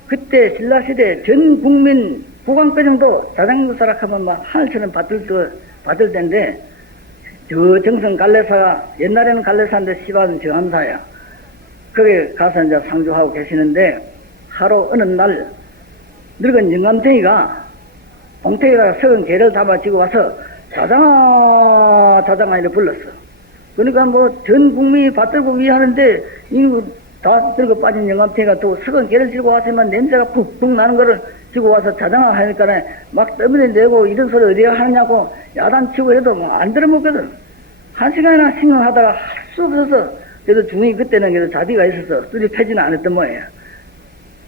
그때 신라시대 전 국민 국왕배정도 자장열사라 하면 막 하늘처럼 받을 텐데 저 정성 갈래사가 옛날에는 갈래사인데 시바는 정암사야. 거기 가서 이제 상주하고 계시는데 하루 어느 날 늙은 영감탱이가 봉태에다가 석은 개를 담아지고 와서 자장아 이렇게 불렀어. 그러니까 뭐 전 국민이 받들고 위하는데 이거 다 늙어 빠진 영감탱이가 또 석은 개를 지고 왔으면 냄새가 푹푹 나는 거를 지고 와서 자장아 하니까 막 떠밀어 내고 이런 소리 어디가 하느냐고 야단치고 해도 뭐 안 들어먹거든. 1시간이나 생각하다가 할 수 없어서 그래도 중이 그때는 그래도 자비가 있어서 둘이 패지는 않았던 모양이야.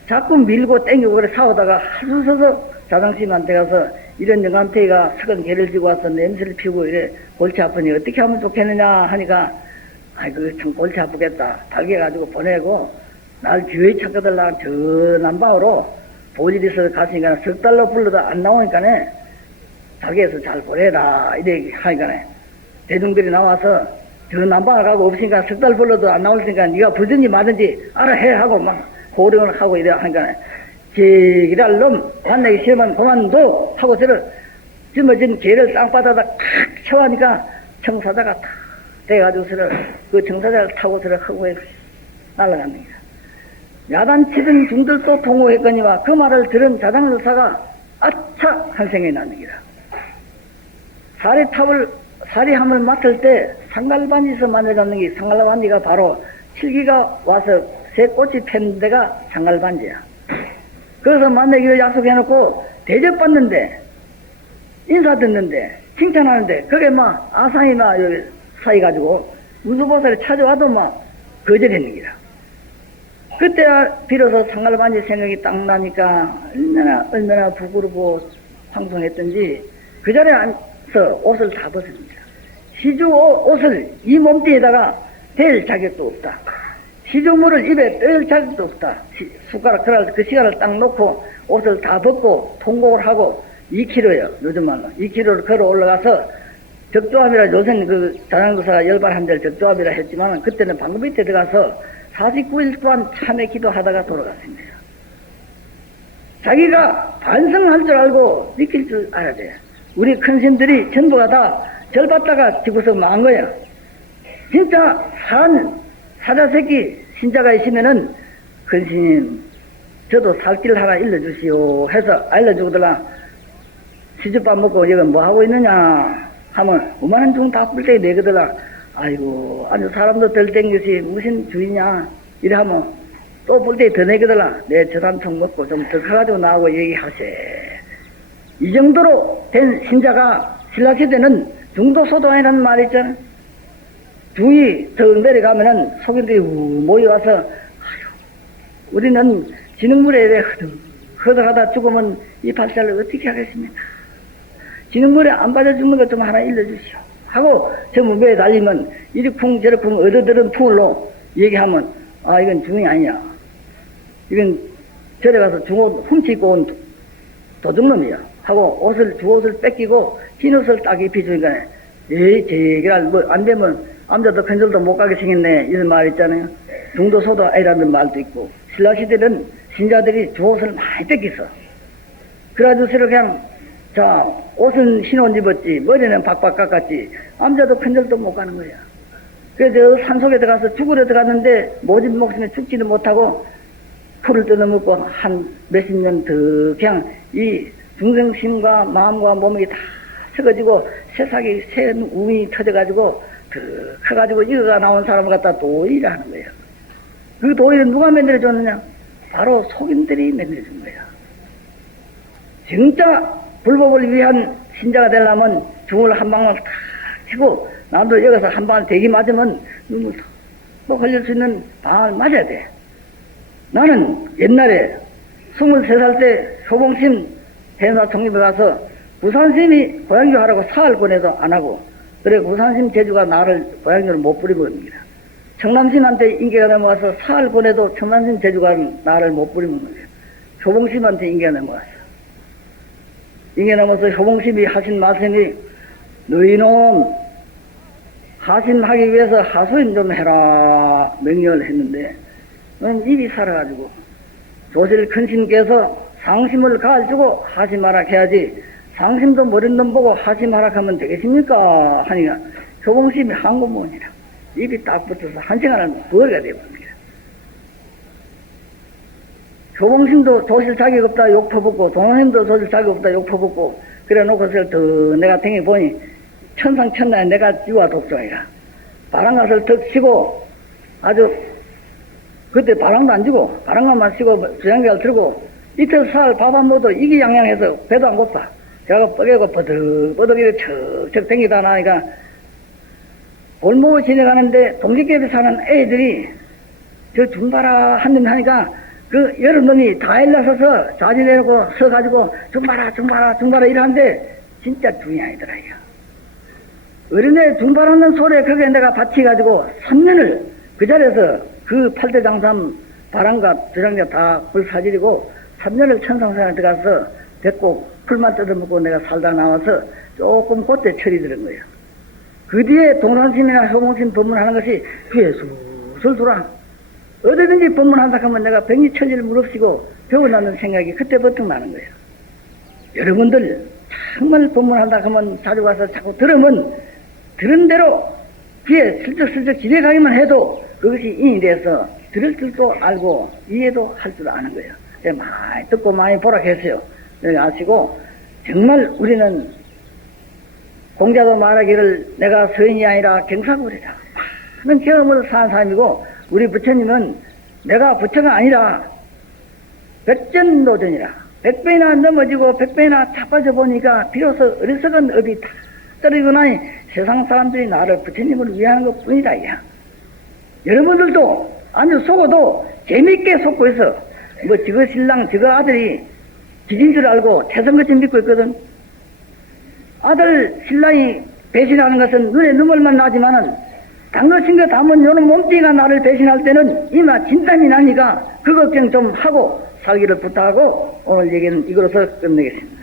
자꾸 밀고 땡기고 그래 싸우다가 할 수 없어서 자장스님한테 가서 이런 영감탱이가 석은 개를 지고 와서 냄새를 피우고 이래 골치 아프니 어떻게 하면 좋겠느냐 하니까 아이 그거 참 골치 아프겠다. 달개가지고 보내고 날 교회 찾거들라 저 남방으로 보질 있어서 갔으니까 석 달로 불러도 안 나오니까네 달개에서 잘 보내라 이래 하니까네 대중들이 나와서 저 남방을 가고 없으니까 석 달 불러도 안 나오니까 네가 불든지 마든지 알아 해 하고 막 호령을 하고 이래 하니까네 제기랄 놈 만나기 싫으면 그만둬 하고 저를 짊어진 개를 땅바닥에다 칵 쳐하니까 청사자가 탁 돼가지고서는 그 정사자를 타고서는 허구에 날아갑니다. 야단치던 중들도 통호했거니와 그 말을 들은 자장루사가 아차 한 생각이 납니다. 사리함을 맡을 때 상갈반지에서 만들어졌는 게 상갈반지가 바로 칠기가 와서 새 꽃이 핀 데가 상갈반지야. 그래서 만나기로 약속해놓고 대접받는데 인사 듣는데 칭찬하는데 그게 막 아상이나 여기 사이가지고 우수보살이 찾아와도 막 거절했는 기라. 그때 비로소 상갈반지 생각이 딱 나니까 얼마나 부끄럽고 황송했던지 그 자리에 앉아서 옷을 다 벗습니다. 시주 옷을 이 몸뚱이에다가 댈 자격도 없다. 시주물을 입에 뺄 자격도 없다. 숟가락 그 시간을 딱 놓고 옷을 다 벗고 통곡을 하고 2km요. 요즘 말로 2km를 걸어 올라가서 적조합이라 요새는 그 자장구사가 열반한 데를 적조합이라 했지만 그때는 방금 밑에 들어가서 49일 동안 참회 기도하다가 돌아갔습니다. 자기가 반성할 줄 알고 믿길 줄 알아야 돼. 우리 큰 스님들이 전부가 다 절받다가 지고서 망한 거야. 진짜 사자새끼 신자가 있으면은 큰 스님 저도 살길 하나 일러주시오 해서 알려주거들라. 시주밥 먹고 이건 뭐 하고 있느냐 하면 5만원 중 다 뿔떼기 내거들라. 아이고 아주 사람도 덜 된 것이 무슨 주의냐 이래 하면 또 뿔떼기 더 내거들라. 내 저단통 먹고 좀 더 커가지고 나하고 얘기하세. 이 정도로 된 신자가 신라시대는 중도소도 아니라는 말이 있잖아. 중이 더 내려가면은 속인들이 모여와서 아유 우리는 진흙물에 허덕하다 죽으면 이 발사를 어떻게 하겠습니까? 진흙물에 안 빠져 죽는 것 좀 하나 일러주시오 하고 저 무배에 달리면 이리쿵 저리쿵 얻어들은 풍을로 얘기하면 아 이건 중이 아니야. 이건 절에 가서 중옷 훔치고 온 도둑놈이야 하고 주옷을 뺏기고 흰 옷을 딱 입혀주니까 에이 제기랄 뭐 안 되면 암자도 큰절도 못 가게 생겼네 이런 말 있잖아요. 중도소도 아니라는 말도 있고 신라시대는 신자들이 주옷을 많이 뺏겼어. 그래가지고 그냥 자 옷은 흰 옷 입었지 머리는 박박 깎았지 암자도 큰절도 못 가는 거야. 그래서 산속에 들어가서 죽으러 들어갔는데 모진 목숨에 죽지도 못하고 풀을 뜯어먹고 한 몇십 년 더 그냥 이 중생심과 마음과 몸이 다 썩어지고 새싹이 새 우이 터져가지고 더 커가지고 이거가 나온 사람을 갖다 도의를 하는 거예요. 그 도의를 누가 만들어줬느냐? 바로 속인들이 만들어준 거야. 진짜 불법을 위한 신자가 되려면 중을 한 방울 탁 치고 나도 여기서 한 방울 대기 맞으면 눈을 또 걸릴 수 있는 방을 맞아야 돼. 나는 옛날에 23살 때 효봉심 행사 총립에 가서 부산심이 고향교 하라고 사흘 보내도 안 하고 그래 부산심 제주가 나를 고향교를 못 부리고 겁니다. 청남심한테 인계가 넘어가서 사흘 보내도 청남심 제주가 나를 못 부리는 거예요. 효봉심한테 인계가 넘어갔어. 인계 넘어서 효봉심이 하신 말씀이 너희놈 하심하기 위해서 하소연 좀 해라 명령을 했는데 너는 입이 살아가지고 조실 큰신께서 상심을 가르치고 하심하라 해야지 상심도 모른 놈 보고 하심하라 하면 되겠습니까? 하니까 효봉심이 한국문이라 입이 딱 붙어서 한 시간을 부어가 되어버립니다. 효봉심도 조실 자격 없다 욕 퍼붓고 동원심도 조실 자격 없다 욕 퍼붓고 그래 놓고서 더 내가 댕겨 보니 천상천나에 내가 지와 독종이라 바람갓을 턱 치고 아주 그때 바람도 안 지고 바람갓만 치고 주장기를 들고 이틀 사흘 밥 안 먹어도 이기양양해서 배도 안 고파. 제가 뻐개고 버덕버덕 이렇게 척척 댕기다 나니까 골목을 지나가는데 동지께서 사는 애들이 저 줌바라 한놈 하니까 그 여러 놈이 다 일러서서 좌지내놓고 서가지고 줌바라 이러는데 진짜 중이 아니더라 이거. 어린애 줌바라는 소리에 거기에 내가 바치가지고 3년을 그 자리에서 그 팔대장삼 바람과 주장자 다 불사질이고 3년을 천상생활 들어가서 됐고 풀만 뜯어먹고 내가 살다 나와서 조금 그때 철이 들은 거예요. 그 뒤에 동산심이나 효봉심 법문하는 것이 귀에 술술 들어와. 어디든지 법문한다 하면 내가 백리천지를 무릅쓰고 배워나는 생각이 그때부터 나는 거예요. 여러분들 정말 법문한다 하면 자주 가서 자꾸 들으면 들은 대로 귀에 슬쩍슬쩍 지나가기만 해도 그것이 인이 돼서 들을 줄도 알고 이해도 할 줄 아는 거예요. 많이 듣고 많이 보라 했어요. 아시고 정말 우리는 공자도 말하기를 내가 서인이 아니라 경사구리라. 많은 경험을 사는 사람이고 우리 부처님은 내가 부처가 아니라 백전노전이라. 100배나 넘어지고 100배나 자빠져 보니까 비로소 어리석은 업이 다 떨어지고 나니 세상 사람들이 나를 부처님을 위하는 것 뿐이다. 이야. 여러분들도 아주 속어도 재밌게 속고 있어. 뭐 저거 신랑 저거 아들이 지진 줄 알고 태성같이 믿고 있거든. 아들 신랑이 배신하는 것은 눈에 눈물만 나지만은 당뇨신 거 담은 요런 몸뚱이가 나를 배신할 때는 이마 진땀이 나니까 그 걱정 좀 하고 살기를 부탁하고 오늘 얘기는 이거로서 끝내겠습니다.